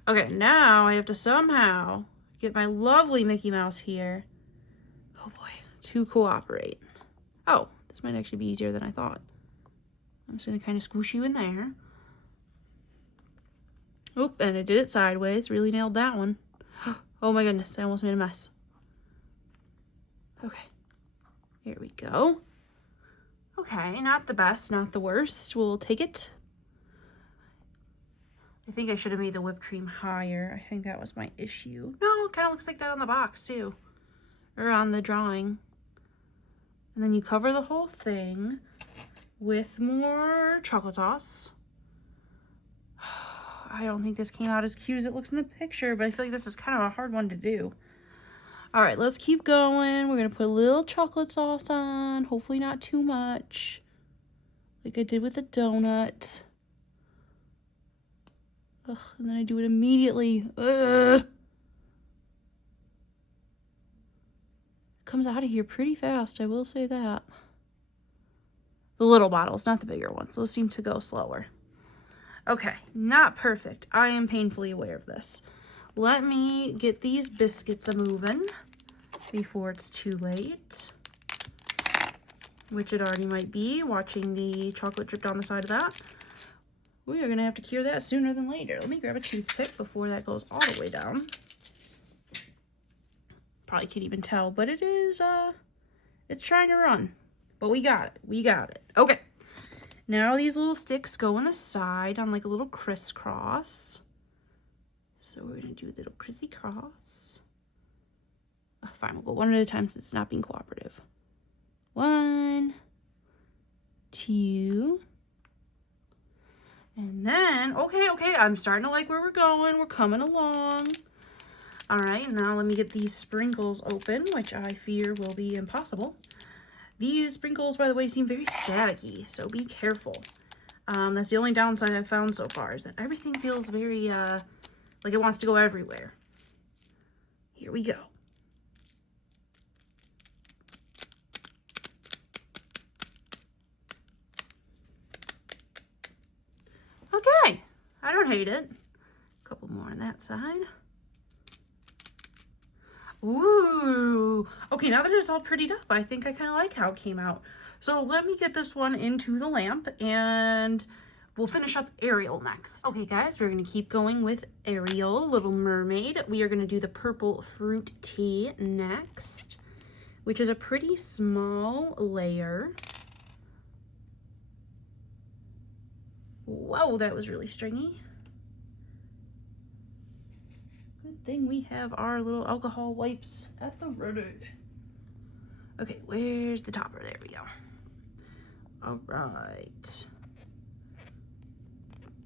Okay, now I have to somehow get my lovely Mickey Mouse here. Oh boy, to cooperate. Oh, this might actually be easier than I thought. I'm just gonna kind of squish you in there. Oop, and I did it sideways. Really nailed that one. Oh my goodness, I almost made a mess. Okay, here we go. Okay, not the best, not the worst. We'll take it. I think I should have made the whipped cream higher. I think that was my issue. No, it kind of looks like that on the box too. Or on the drawing. And then you cover the whole thing with more chocolate sauce. I don't think this came out as cute as it looks in the picture, but I feel like this is kind of a hard one to do. All right, let's keep going. We're gonna put a little chocolate sauce on, hopefully not too much, like I did with the donut. Ugh, and then I do it immediately. Ugh. Comes out of here pretty fast, I will say that. The little bottles, not the bigger ones. Those seem to go slower. Okay, not perfect. I am painfully aware of this. Let me get these biscuits a-moving before it's too late. Which it already might be, watching the chocolate drip down the side of that. We are gonna have to cure that sooner than later. Let me grab a toothpick before that goes all the way down. Probably can't even tell, but it is, it's trying to run. But we got it. We got it. Okay. Now these little sticks go on the side on like a little crisscross. So we're going to do a little crissy-cross. Oh, fine, we'll go one at a time since it's not being cooperative. 1, 2. And then, okay, I'm starting to like where we're going. We're coming along. All right, now let me get these sprinkles open, which I fear will be impossible. These sprinkles, by the way, seem very staticky, so be careful. That's the only downside I've found so far, is that everything feels very, like it wants to go everywhere. Here we go. Okay, I don't hate it. A couple more on that side. Ooh, okay, now that it's all prettied up, I think I kind of like how it came out. So let me get this one into the lamp and we'll finish up Ariel next. Okay guys, we're gonna keep going with Ariel, Little Mermaid. We are gonna do the purple fruit tea next, which is a pretty small layer. Whoa, that was really stringy. Good thing we have our little alcohol wipes at the ready. Okay, where's the topper? There we go. All right.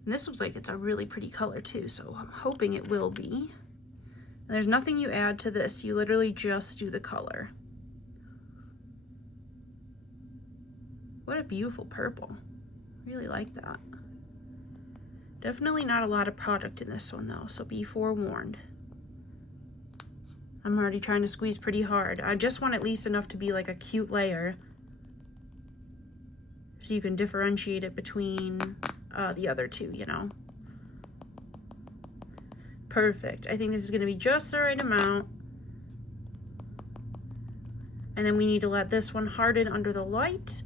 And this looks like it's a really pretty color too, so I'm hoping it will be. And there's nothing you add to this. You literally just do the color. What a beautiful purple. Really like that. Definitely not a lot of product in this one though, so be forewarned. I'm already trying to squeeze pretty hard. I just want at least enough to be like a cute layer so you can differentiate it between the other two, you know. Perfect. I think this is going to be just the right amount. And then we need to let this one harden under the light.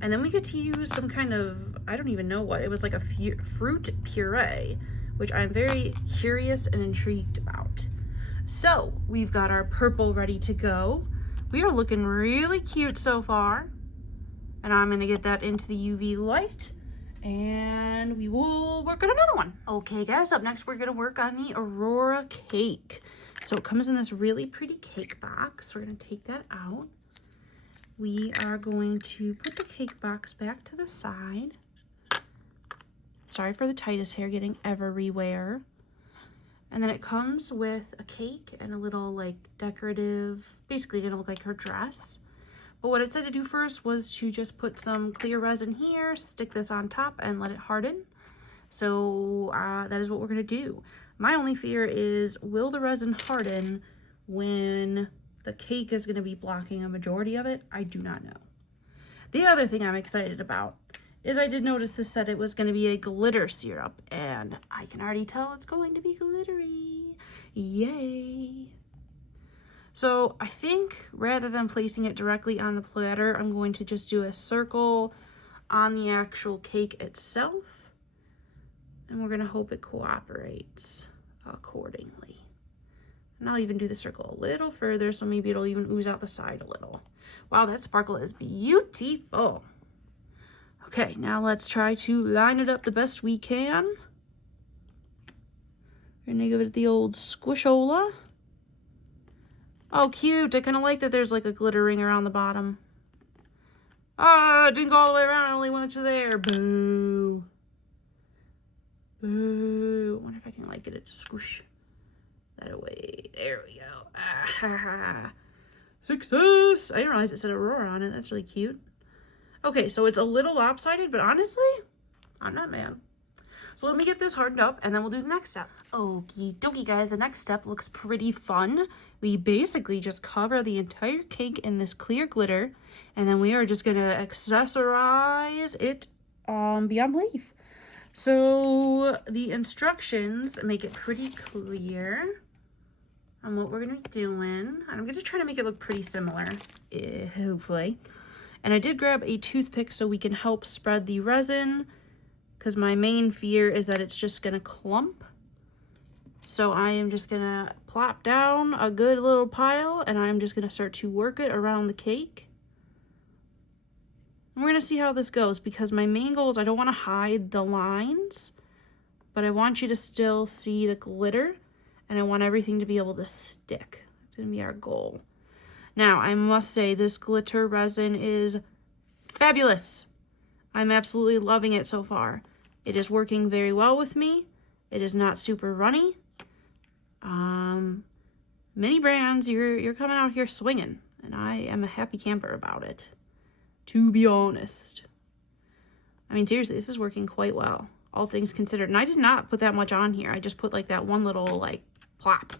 And then we get to use some kind of, I don't even know what, it was like a fruit puree, which I'm very curious and intrigued about. So we've got our purple ready to go. We are looking really cute so far. And I'm gonna get that into the UV light and we will work on another one. Okay guys, up next we're gonna work on the Aurora cake. So it comes in this really pretty cake box. We're gonna take that out. We are going to put the cake box back to the side. Sorry for the tightest hair getting everywhere. And then it comes with a cake and a little like decorative, basically gonna look like her dress. But what it said to do first was to just put some clear resin here, stick this on top and let it harden. So that is what we're gonna do. My only fear is, will the resin harden when the cake is gonna be blocking a majority of it? I do not know. The other thing I'm excited about is I did notice this said it was going to be a glitter syrup, and I can already tell it's going to be glittery. Yay! So I think rather than placing it directly on the platter, I'm going to just do a circle on the actual cake itself, and we're going to hope it cooperates accordingly. And I'll even do the circle a little further, so maybe it'll even ooze out the side a little. Wow, that sparkle is beautiful. Okay, now let's try to line it up the best we can. We're gonna give it the old squishola. Oh, cute. I kind of like that there's like a glitter ring around the bottom. Ah, it didn't go all the way around. It only went to there. Boo. Boo. I wonder if I can like get it to squish that away. There we go. Success! I didn't realize it said Aurora on it. That's really cute. Okay, so it's a little lopsided, but honestly, I'm not mad. So let me get this hardened up and then we'll do the next step. Okie dokie, guys. The next step looks pretty fun. We basically just cover the entire cake in this clear glitter, and then we are just gonna accessorize it beyond belief. So the instructions make it pretty clear on what we're gonna be doing. I'm gonna try to make it look pretty similar, hopefully. And I did grab a toothpick so we can help spread the resin, because my main fear is that it's just gonna clump. So I am just gonna plop down a good little pile, and I'm just gonna start to work it around the cake. And we're gonna see how this goes, because my main goal is I don't wanna hide the lines, but I want you to still see the glitter, and I want everything to be able to stick. That's gonna be our goal. Now, I must say this glitter resin is fabulous. I'm absolutely loving it so far. It is working very well with me. It is not super runny. Many brands, you're coming out here swinging, and I am a happy camper about it, to be honest. I mean, seriously, this is working quite well, all things considered. And I did not put that much on here. I just put like that one little like plop.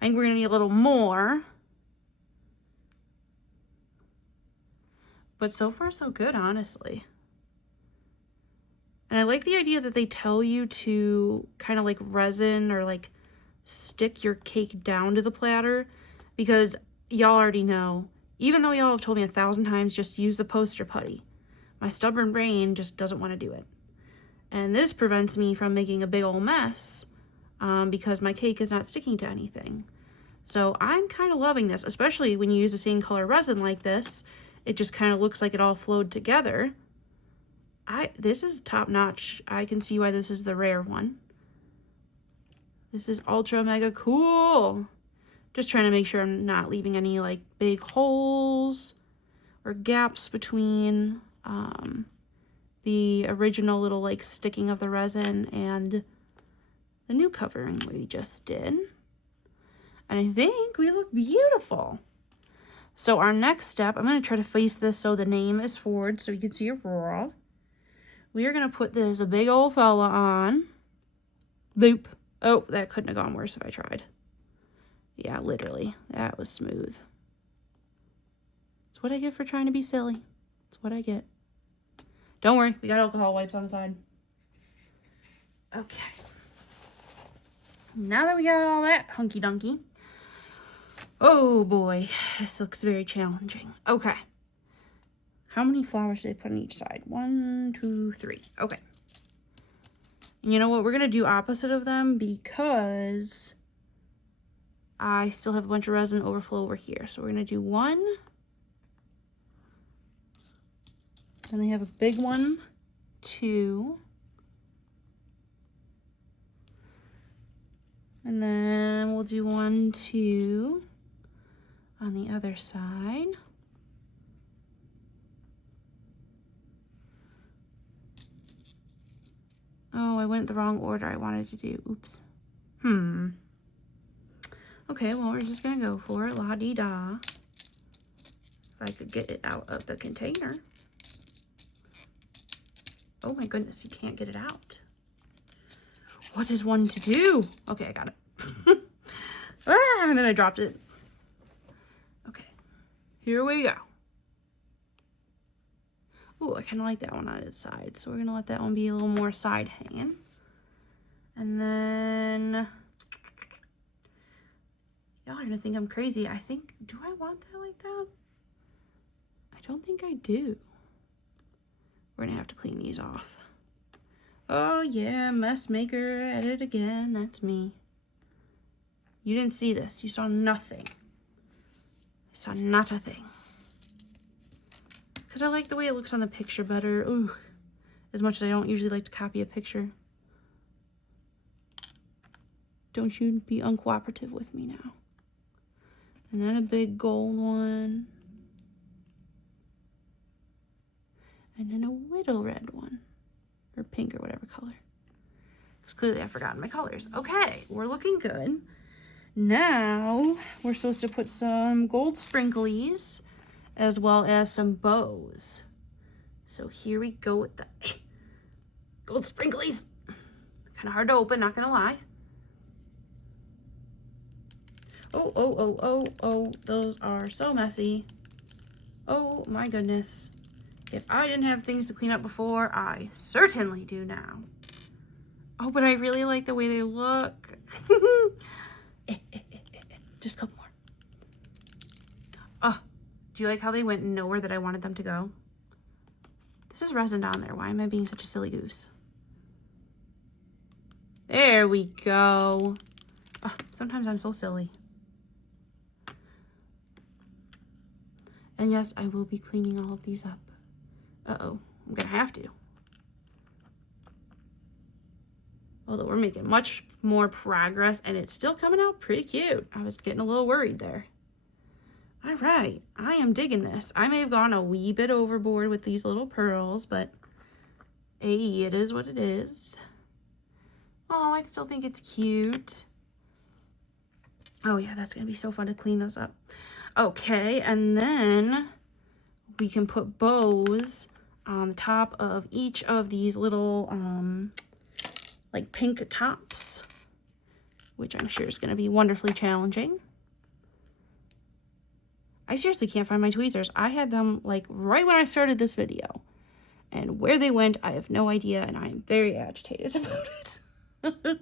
I think we're gonna need a little more. But so far, so good, honestly. And I like the idea that they tell you to kind of like resin or like stick your cake down to the platter, because y'all already know, even though y'all have told me 1,000 times, just use the poster putty, my stubborn brain just doesn't want to do it. And this prevents me from making a big old mess because my cake is not sticking to anything. So I'm kind of loving this, especially when you use the same color resin like this. It just kind of looks like it all flowed together. This is top notch. I can see why this is the rare one. This is ultra mega cool. Just trying to make sure I'm not leaving any like big holes or gaps between the original little like sticking of the resin and the new covering we just did. And I think we look beautiful. So our next step, I'm going to try to face this so the name is forward so you can see Aurora. We are going to put this big old fella on. Boop. Oh, that couldn't have gone worse if I tried. Yeah, literally. That was smooth. It's what I get for trying to be silly. It's what I get. Don't worry, we got alcohol wipes on the side. Okay. Now that we got all that hunky-dunky. Oh boy, this looks very challenging. Okay. How many flowers did they put on each side? 1, 2, 3. Okay. And you know what? We're going to do opposite of them because I still have a bunch of resin overflow over here. So we're going to do 1. Then they have a big one, 2. And then we'll do 1, 2 on the other side. Oh, I went the wrong order I wanted to do. Oops. Okay, well, we're just gonna go for it. La-dee-da. If I could get it out of the container. Oh my goodness, you can't get it out. What is one to do? Okay, I got it. And then I dropped it. Okay, here we go. Ooh, I kind of like that one on its side. So we're going to let that one be a little more side hanging. And then, y'all are going to think I'm crazy. I think, do I want that like that? I don't think I do. We're going to have to clean these off. Oh yeah, mess maker at it again. That's me. You didn't see this. You saw nothing. You saw not a thing. Because I like the way it looks on the picture better. Ooh, as much as I don't usually like to copy a picture. Don't you be uncooperative with me now. And then a big gold one. And then a little red one. Or pink or whatever color. Because clearly I've forgotten my colors. Okay, we're looking good. Now we're supposed to put some gold sprinklies as well as some bows. So here we go with the gold sprinklies. Kind of hard to open, not gonna lie. Oh, those are so messy. Oh my goodness. If I didn't have things to clean up before, I certainly do now. Oh, but I really like the way they look. Just a couple more. Oh, do you like how they went nowhere that I wanted them to go? This is resin on there. Why am I being such a silly goose? There we go. Oh, sometimes I'm so silly. And yes, I will be cleaning all of these up. Uh-oh, I'm gonna have to. Although we're making much more progress and it's still coming out pretty cute. I was getting a little worried there. All right, I am digging this. I may have gone a wee bit overboard with these little pearls, but hey, it is what it is. Oh, I still think it's cute. Oh yeah, that's gonna be so fun to clean those up. Okay, and then we can put bows on the top of each of these little like pink tops, which I'm sure is going to be wonderfully challenging. I seriously can't find my tweezers. I had them like right when I started this video, and where they went I have no idea, and I am very agitated about it.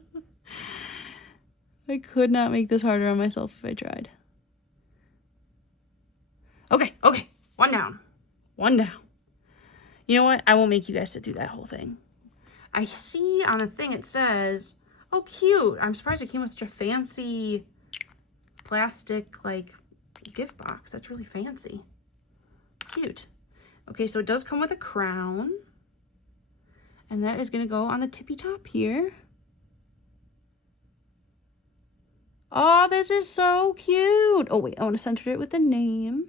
I could not make this harder on myself if I tried. Okay, one down. You know what? I won't make you guys sit through that whole thing. I see on the thing it says, oh cute. I'm surprised it came with such a fancy plastic like gift box. That's really fancy. Cute. Okay, so it does come with a crown. And that is gonna go on the tippy top here. Oh, this is so cute. Oh wait, I want to center it with the name.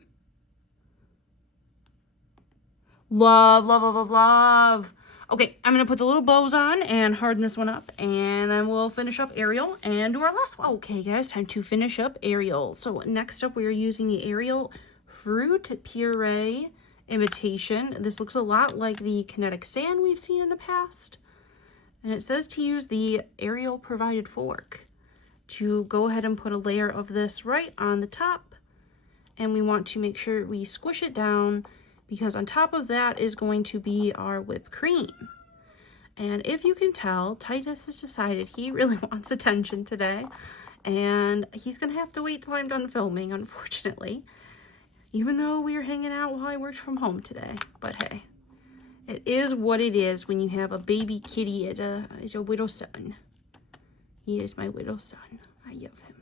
Love. Okay, I'm going to put the little bows on and harden this one up, and then we'll finish up Ariel and do our last one. Okay, guys, time to finish up Ariel. So next up, we are using the Ariel Fruit Puree Imitation. This looks a lot like the Kinetic Sand we've seen in the past. And it says to use the Ariel provided fork to go ahead and put a layer of this right on the top. And we want to make sure we squish it down, because on top of that is going to be our whipped cream. And if you can tell, Titus has decided he really wants attention today, and he's gonna have to wait till I'm done filming, unfortunately, even though we are hanging out while I worked from home today. But hey, it is what it is when you have a baby kitty as a widow son. He is my widow son. I love him.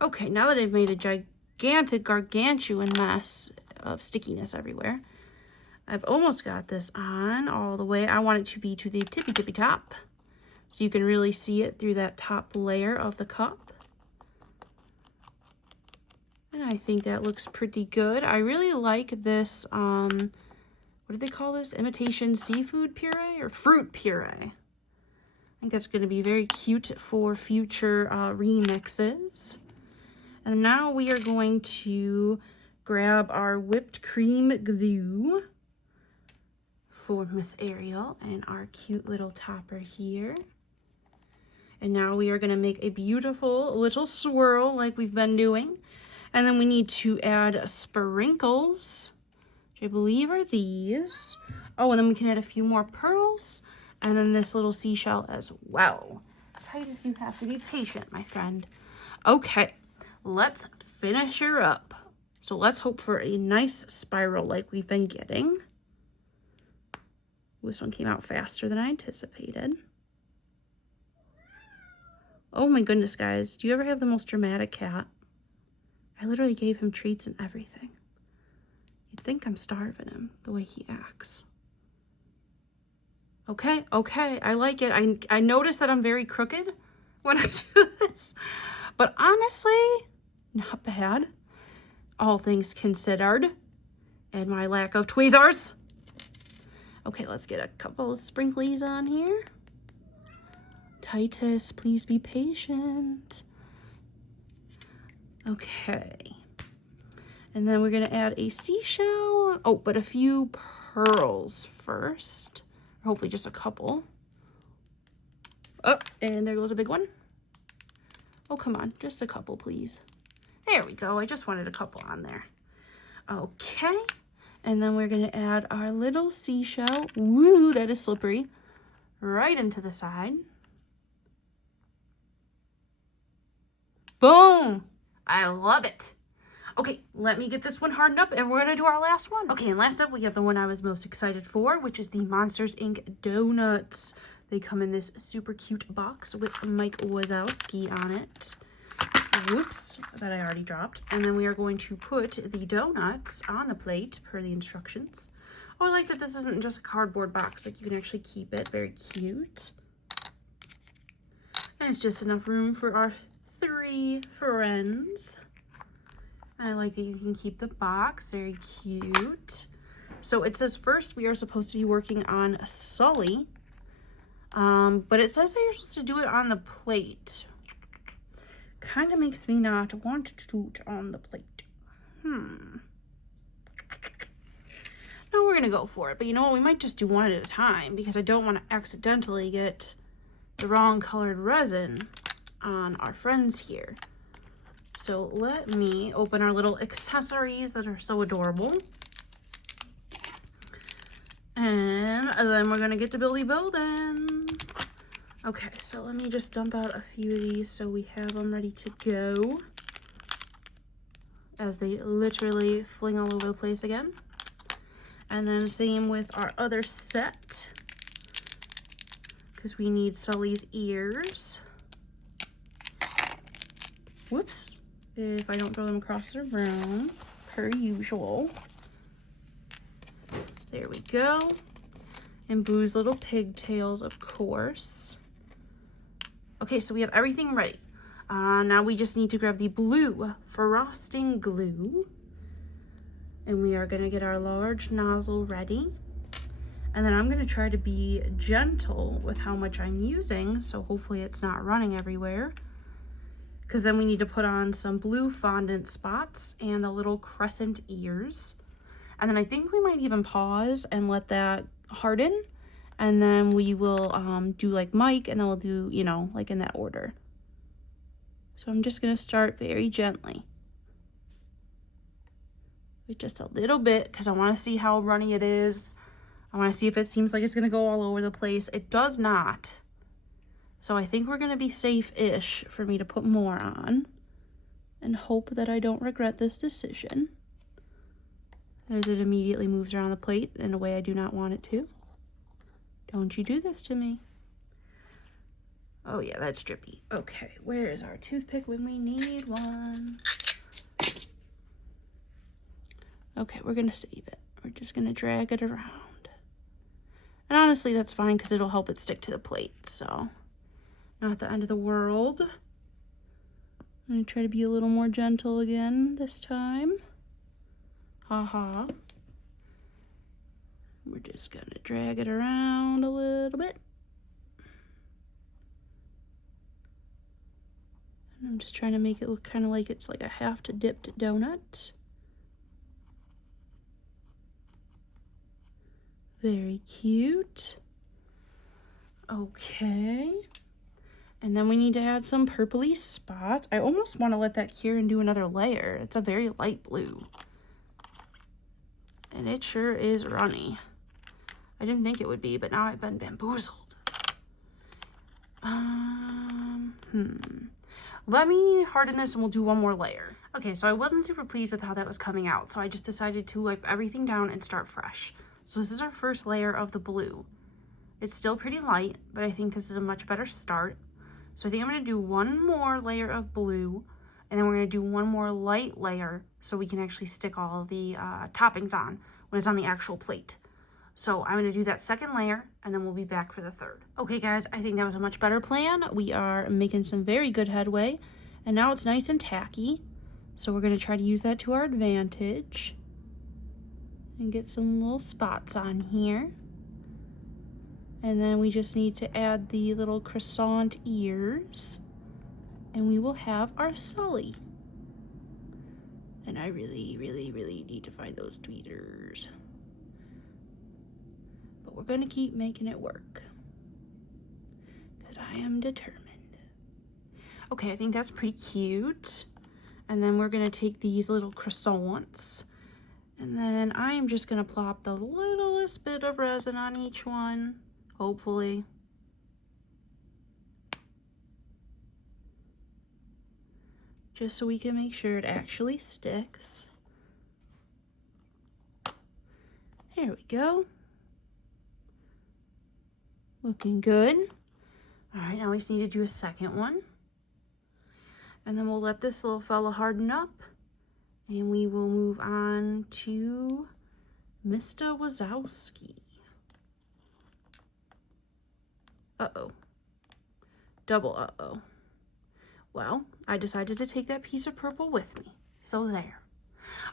Okay, now that I've made a gigantic gargantuan mess of stickiness everywhere, I've almost got this on all the way. I want it to be to the tippy top, so you can really see it through that top layer of the cup. And I think that looks pretty good. I really like this, what do they call this? Imitation seafood puree or fruit puree. I think that's going to be very cute for future remixes. And now we are going to grab our whipped cream glue for Miss Ariel and our cute little topper here. And now we are going to make a beautiful little swirl like we've been doing. And then we need to add sprinkles, which I believe are these. Oh, and then we can add a few more pearls, and then this little seashell as well. Titus, you have to be patient, my friend. Okay, let's finish her up. So let's hope for a nice spiral like we've been getting. This one came out faster than I anticipated. Oh my goodness, guys. Do you ever have the most dramatic cat? I literally gave him treats and everything. You'd think I'm starving him the way he acts. Okay, I like it. I notice that I'm very crooked when I do this. But honestly, not bad. All things considered, and my lack of tweezers. Okay, let's get a couple of sprinklies on here. Titus, please be patient. Okay. And then we're gonna add a seashell. Oh, but a few pearls first. Hopefully just a couple. Oh, and there goes a big one. Oh, come on, just a couple, please. There we go, I just wanted a couple on there. Okay, and then we're gonna add our little seashell. Woo, that is slippery. Right into the side. Boom, I love it. Okay, let me get this one hardened up and we're gonna do our last one. Okay, and last up we have the one I was most excited for, which is the Monsters Inc. donuts. They come in this super cute box with Mike Wazowski on it. Whoops, that I already dropped. And then we are going to put the donuts on the plate per the instructions. Oh, I like that this isn't just a cardboard box, like you can actually keep it. Very cute. And it's just enough room for our 3 friends. I like that you can keep the box, very cute. So it says first we are supposed to be working on Sully, but it says that you're supposed to do it on the plate. Kind of makes me not want to do it on the plate. No, we're gonna go for it, but you know what, we might just do one at a time because I don't want to accidentally get the wrong colored resin on our friends here. So let me open our little accessories that are so adorable. And then we're gonna get to building. Okay, so let me just dump out a few of these so we have them ready to go. As they literally fling all over the place again. And then same with our other set. Because we need Sully's ears. Whoops. If I don't throw them across the room, per usual. There we go. And Boo's little pigtails, of course. Okay, so we have everything ready. Now we just need to grab the blue frosting glue. And we are gonna get our large nozzle ready. And then I'm gonna try to be gentle with how much I'm using, so hopefully it's not running everywhere. Because then we need to put on some blue fondant spots and the little crescent ears. And then I think we might even pause and let that harden. And then we will do like Mike, and then we'll do, you know, like in that order. So I'm just going to start very gently. With just a little bit, because I want to see how runny it is. I want to see if it seems like it's going to go all over the place. It does not. So I think we're going to be safe-ish for me to put more on and hope that I don't regret this decision, as it immediately moves around the plate in a way I do not want it to. Don't you do this to me. Oh yeah, that's drippy. Okay, where is our toothpick when we need one? Okay, we're going to save it. We're just going to drag it around. And honestly, that's fine because it'll help it stick to the plate, so... Not the end of the world. I'm going to try to be a little more gentle again this time. Haha. We're just going to drag it around a little bit. And I'm just trying to make it look kind of like it's like a half-dipped donut. Very cute. Okay. And then we need to add some purpley spots. I almost want to let that cure and do another layer. It's a very light blue. And it sure is runny. I didn't think it would be, but now I've been bamboozled. Let me harden this and we'll do one more layer. Okay, so I wasn't super pleased with how that was coming out, so I just decided to wipe everything down and start fresh. So this is our first layer of the blue. It's still pretty light, but I think this is a much better start. So I think I'm going to do one more layer of blue, and then we're going to do one more light layer so we can actually stick all of the toppings on when it's on the actual plate. So I'm going to do that second layer, and then we'll be back for the third. Okay guys, I think that was a much better plan. We are making some very good headway, and now it's nice and tacky. So we're going to try to use that to our advantage and get some little spots on here. And then we just need to add the little croissant ears, and we will have our Sully. And I really, really, really need to find those tweezers. But we're gonna keep making it work, because I am determined. Okay, I think that's pretty cute. And then we're gonna take these little croissants, and then I am just gonna plop the littlest bit of resin on each one, hopefully. Just so we can make sure it actually sticks. There we go. Looking good. All right, now we just need to do a second one. And then we'll let this little fella harden up, and we will move on to Mr. Wazowski. Uh-oh. Double uh-oh. Well, I decided to take that piece of purple with me, so there.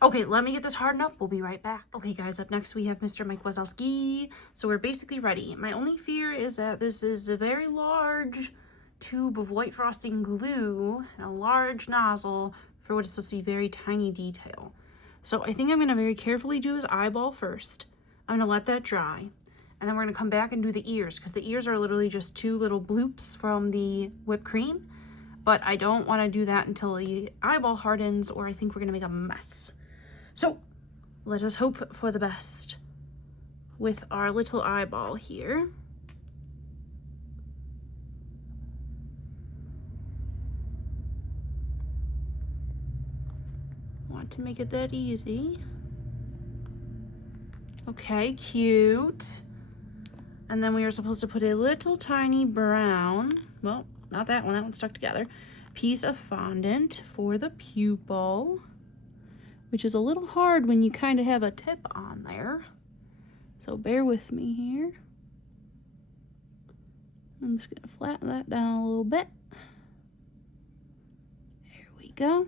Okay, let me get this hardened up. We'll be right back. Okay, guys, up next we have Mr. Mike Wazowski. So we're basically ready. My only fear is that this is a very large tube of white frosting glue and a large nozzle for what is supposed to be very tiny detail. So I think I'm going to very carefully do his eyeball first. I'm going to let that dry. And then we're going to come back and do the ears, because the ears are literally just two little bloops from the whipped cream. But I don't want to do that until the eyeball hardens, or I think we're going to make a mess. So let us hope for the best with our little eyeball here. Want to make it that easy. Okay, cute. And then we are supposed to put a little tiny brown, well, not that one, that one's stuck together, piece of fondant for the pupil, which is a little hard when you kind of have a tip on there. So bear with me here. I'm just gonna flatten that down a little bit. There we go.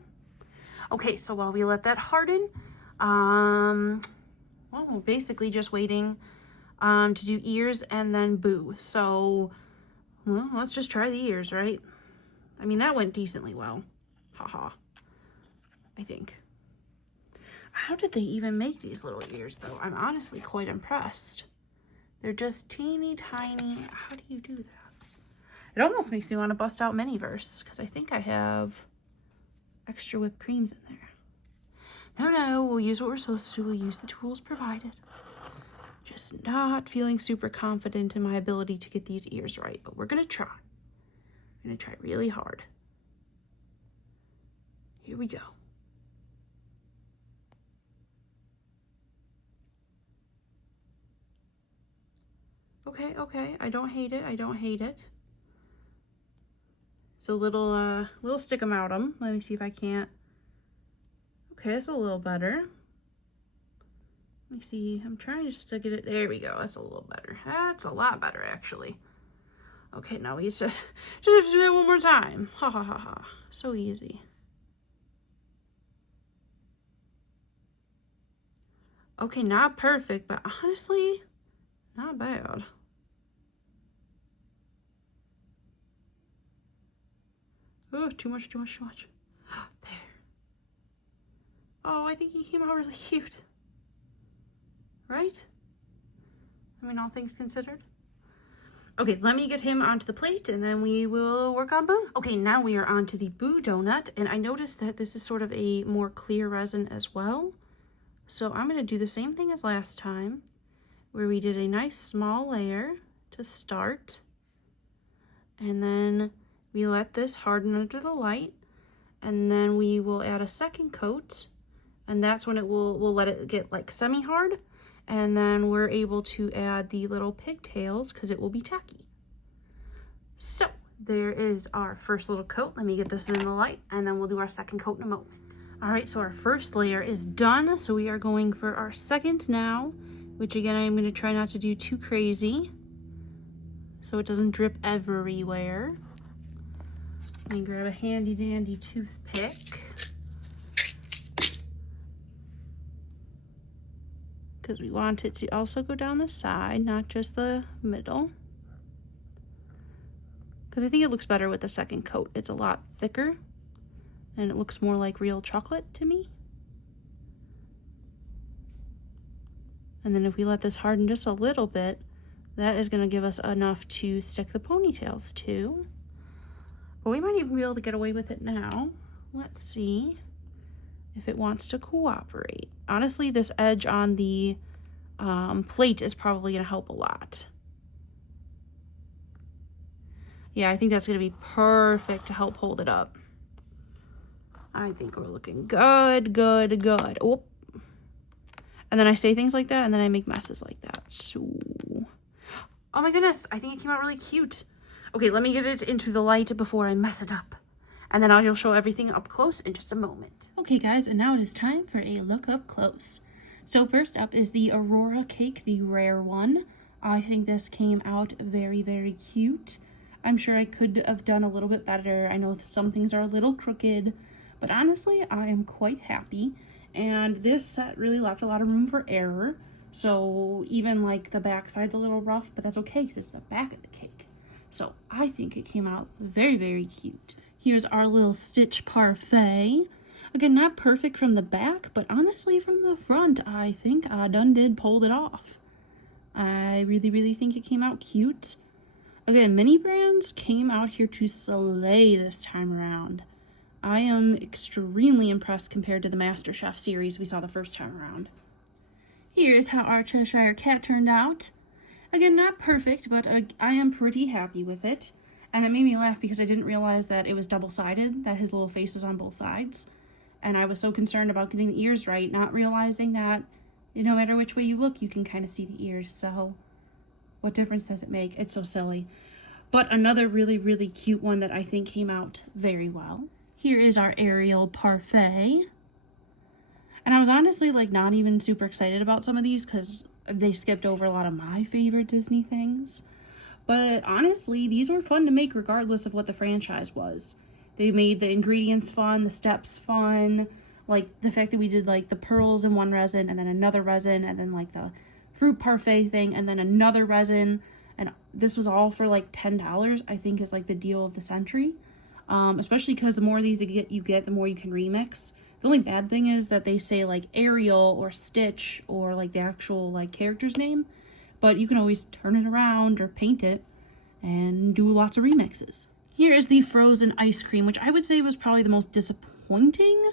Okay, so while we let that harden, well, we're basically just waiting to do ears and then boo. So, well, let's just try the ears, right? I mean, that went decently well. Haha. I think. How did they even make these little ears, though? I'm honestly quite impressed. They're just teeny tiny. How do you do that? It almost makes me want to bust out Miniverse, because I think I have extra whipped creams in there. No, we'll use what we're supposed to. We'll use the tools provided. Just not feeling super confident in my ability to get these ears right, but we're gonna try. We're gonna try really hard. Here we go. Okay, I don't hate it. It's a little stick-em-outum. Let me see if I can't. Okay, that's a little better. Let me see, I'm trying just to get it, there we go, that's a little better. That's a lot better, actually. Okay, now we just have to do that one more time. Ha ha ha ha, so easy. Okay, not perfect, but honestly, not bad. Oh, too much. There. Oh, I think he came out really cute. Right? I mean, all things considered. Okay, let me get him onto the plate and then we will work on Boo. Okay, now we are on to the Boo donut, and I noticed that this is sort of a more clear resin as well. So I'm going to do the same thing as last time, where we did a nice small layer to start, and then we let this harden under the light, and then we will add a second coat, and that's when we'll let it get like semi-hard, and then we're able to add the little pigtails because it will be tacky. So there is our first little coat. Let me get this in the light, and then we'll do our second coat in a moment. All right, so our first layer is done, so we are going for our second now, which again, I'm going to try not to do too crazy so it doesn't drip everywhere. Let me grab a handy dandy toothpick. Because we want it to also go down the side, not just the middle. Because I think it looks better with the second coat. It's a lot thicker, and it looks more like real chocolate to me. And then if we let this harden just a little bit, that is going to give us enough to stick the ponytails to. But we might even be able to get away with it now. Let's see if it wants to cooperate. Honestly, this edge on the plate is probably going to help a lot. Yeah, I think that's going to be perfect to help hold it up. I think we're looking good, good, good. Oh. And then I say things like that, and then I make messes like that. So, oh my goodness, I think it came out really cute. Okay, let me get it into the light before I mess it up. And then I'll show everything up close in just a moment. Okay guys, and now it is time for a look up close. So first up is the Aurora cake, the rare one. I think this came out very, very cute. I'm sure I could have done a little bit better. I know some things are a little crooked, but honestly, I am quite happy. And this set really left a lot of room for error. So even like the back side's a little rough, but that's okay because it's the back of the cake. So I think it came out very, very cute. Here's our little stitch parfait. Again, not perfect from the back, but honestly from the front, I think I done did pulled it off. I really, really think it came out cute. Again, mini brands came out here to slay this time around. I am extremely impressed compared to the MasterChef series we saw the first time around. Here's how our Cheshire Cat turned out. Again, not perfect, but I am pretty happy with it. And it made me laugh because I didn't realize that it was double-sided, that his little face was on both sides. And I was so concerned about getting the ears right, not realizing that no matter which way you look, you can kind of see the ears. So what difference does it make? It's so silly. But another really, really cute one that I think came out very well. Here is our Ariel parfait. And I was honestly like not even super excited about some of these because they skipped over a lot of my favorite Disney things. But honestly, these were fun to make regardless of what the franchise was. They made the ingredients fun, the steps fun, like the fact that we did like the pearls in one resin and then another resin and then like the fruit parfait thing and then another resin. And this was all for like $10, I think is like the deal of the century. Especially because the more of these you get, the more you can remix. The only bad thing is that they say like Ariel or Stitch or like the actual like character's name, but you can always turn it around or paint it and do lots of remixes. Here is the frozen ice cream, which I would say was probably the most disappointing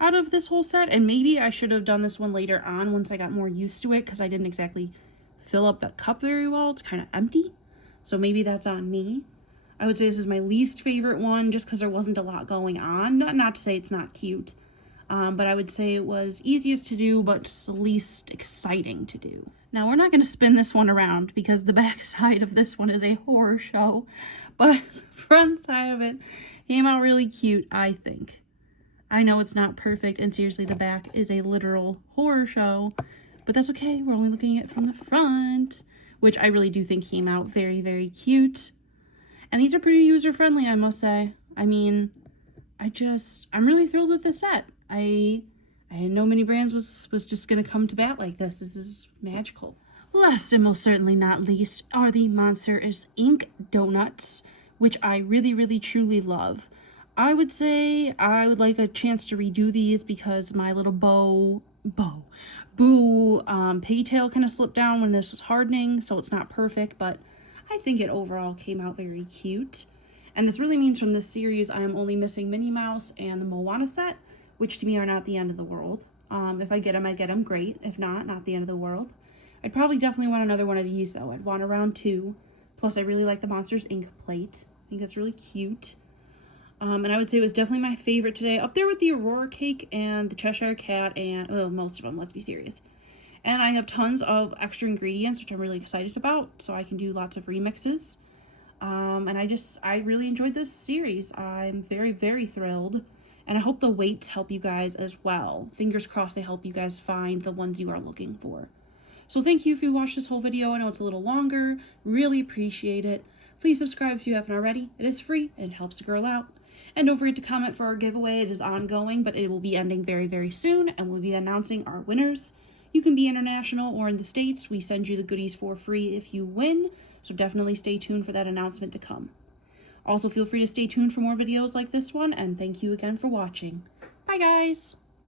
out of this whole set, and maybe I should have done this one later on once I got more used to it because I didn't exactly fill up the cup very well. It's kind of empty, so maybe that's on me. I would say this is my least favorite one just because there wasn't a lot going on. Not to say it's not cute, but I would say it was easiest to do, but just the least exciting to do. Now, we're not going to spin this one around because the back side of this one is a horror show, but the front side of it came out really cute, I think. I know it's not perfect, and seriously, the back is a literal horror show, but that's okay. We're only looking at it from the front, which I really do think came out very, very cute. And these are pretty user-friendly, I must say. I mean, I'm really thrilled with this set. I didn't know Mini Brands was just going to come to bat like this. This is magical. Last and most certainly not least are the Monsters Inc. donuts, which I really, really, truly love. I would say I would like a chance to redo these because my little boo pigtail kind of slipped down when this was hardening, so it's not perfect, but I think it overall came out very cute. And this really means from this series I am only missing Minnie Mouse and the Moana set, which to me are not the end of the world. If I get them, great. If not the end of the world. I'd probably definitely want another one of these though. I'd want a round 2. Plus I really like the Monsters Inc. plate. I think that's really cute. And I would say it was definitely my favorite today. Up there with the Aurora cake and the Cheshire Cat and, well, most of them, let's be serious. And I have tons of extra ingredients, which I'm really excited about, so I can do lots of remixes. And I really enjoyed this series. I'm very, very thrilled. And I hope the weights help you guys as well. Fingers crossed they help you guys find the ones you are looking for. So thank you if you watched this whole video. I know it's a little longer. Really appreciate it. Please subscribe if you haven't already. It is free and it helps the girl out. And don't forget to comment for our giveaway. It is ongoing, but it will be ending very, very soon. And we'll be announcing our winners. You can be international or in the States. We send you the goodies for free if you win. So definitely stay tuned for that announcement to come. Also, feel free to stay tuned for more videos like this one, and thank you again for watching. Bye, guys!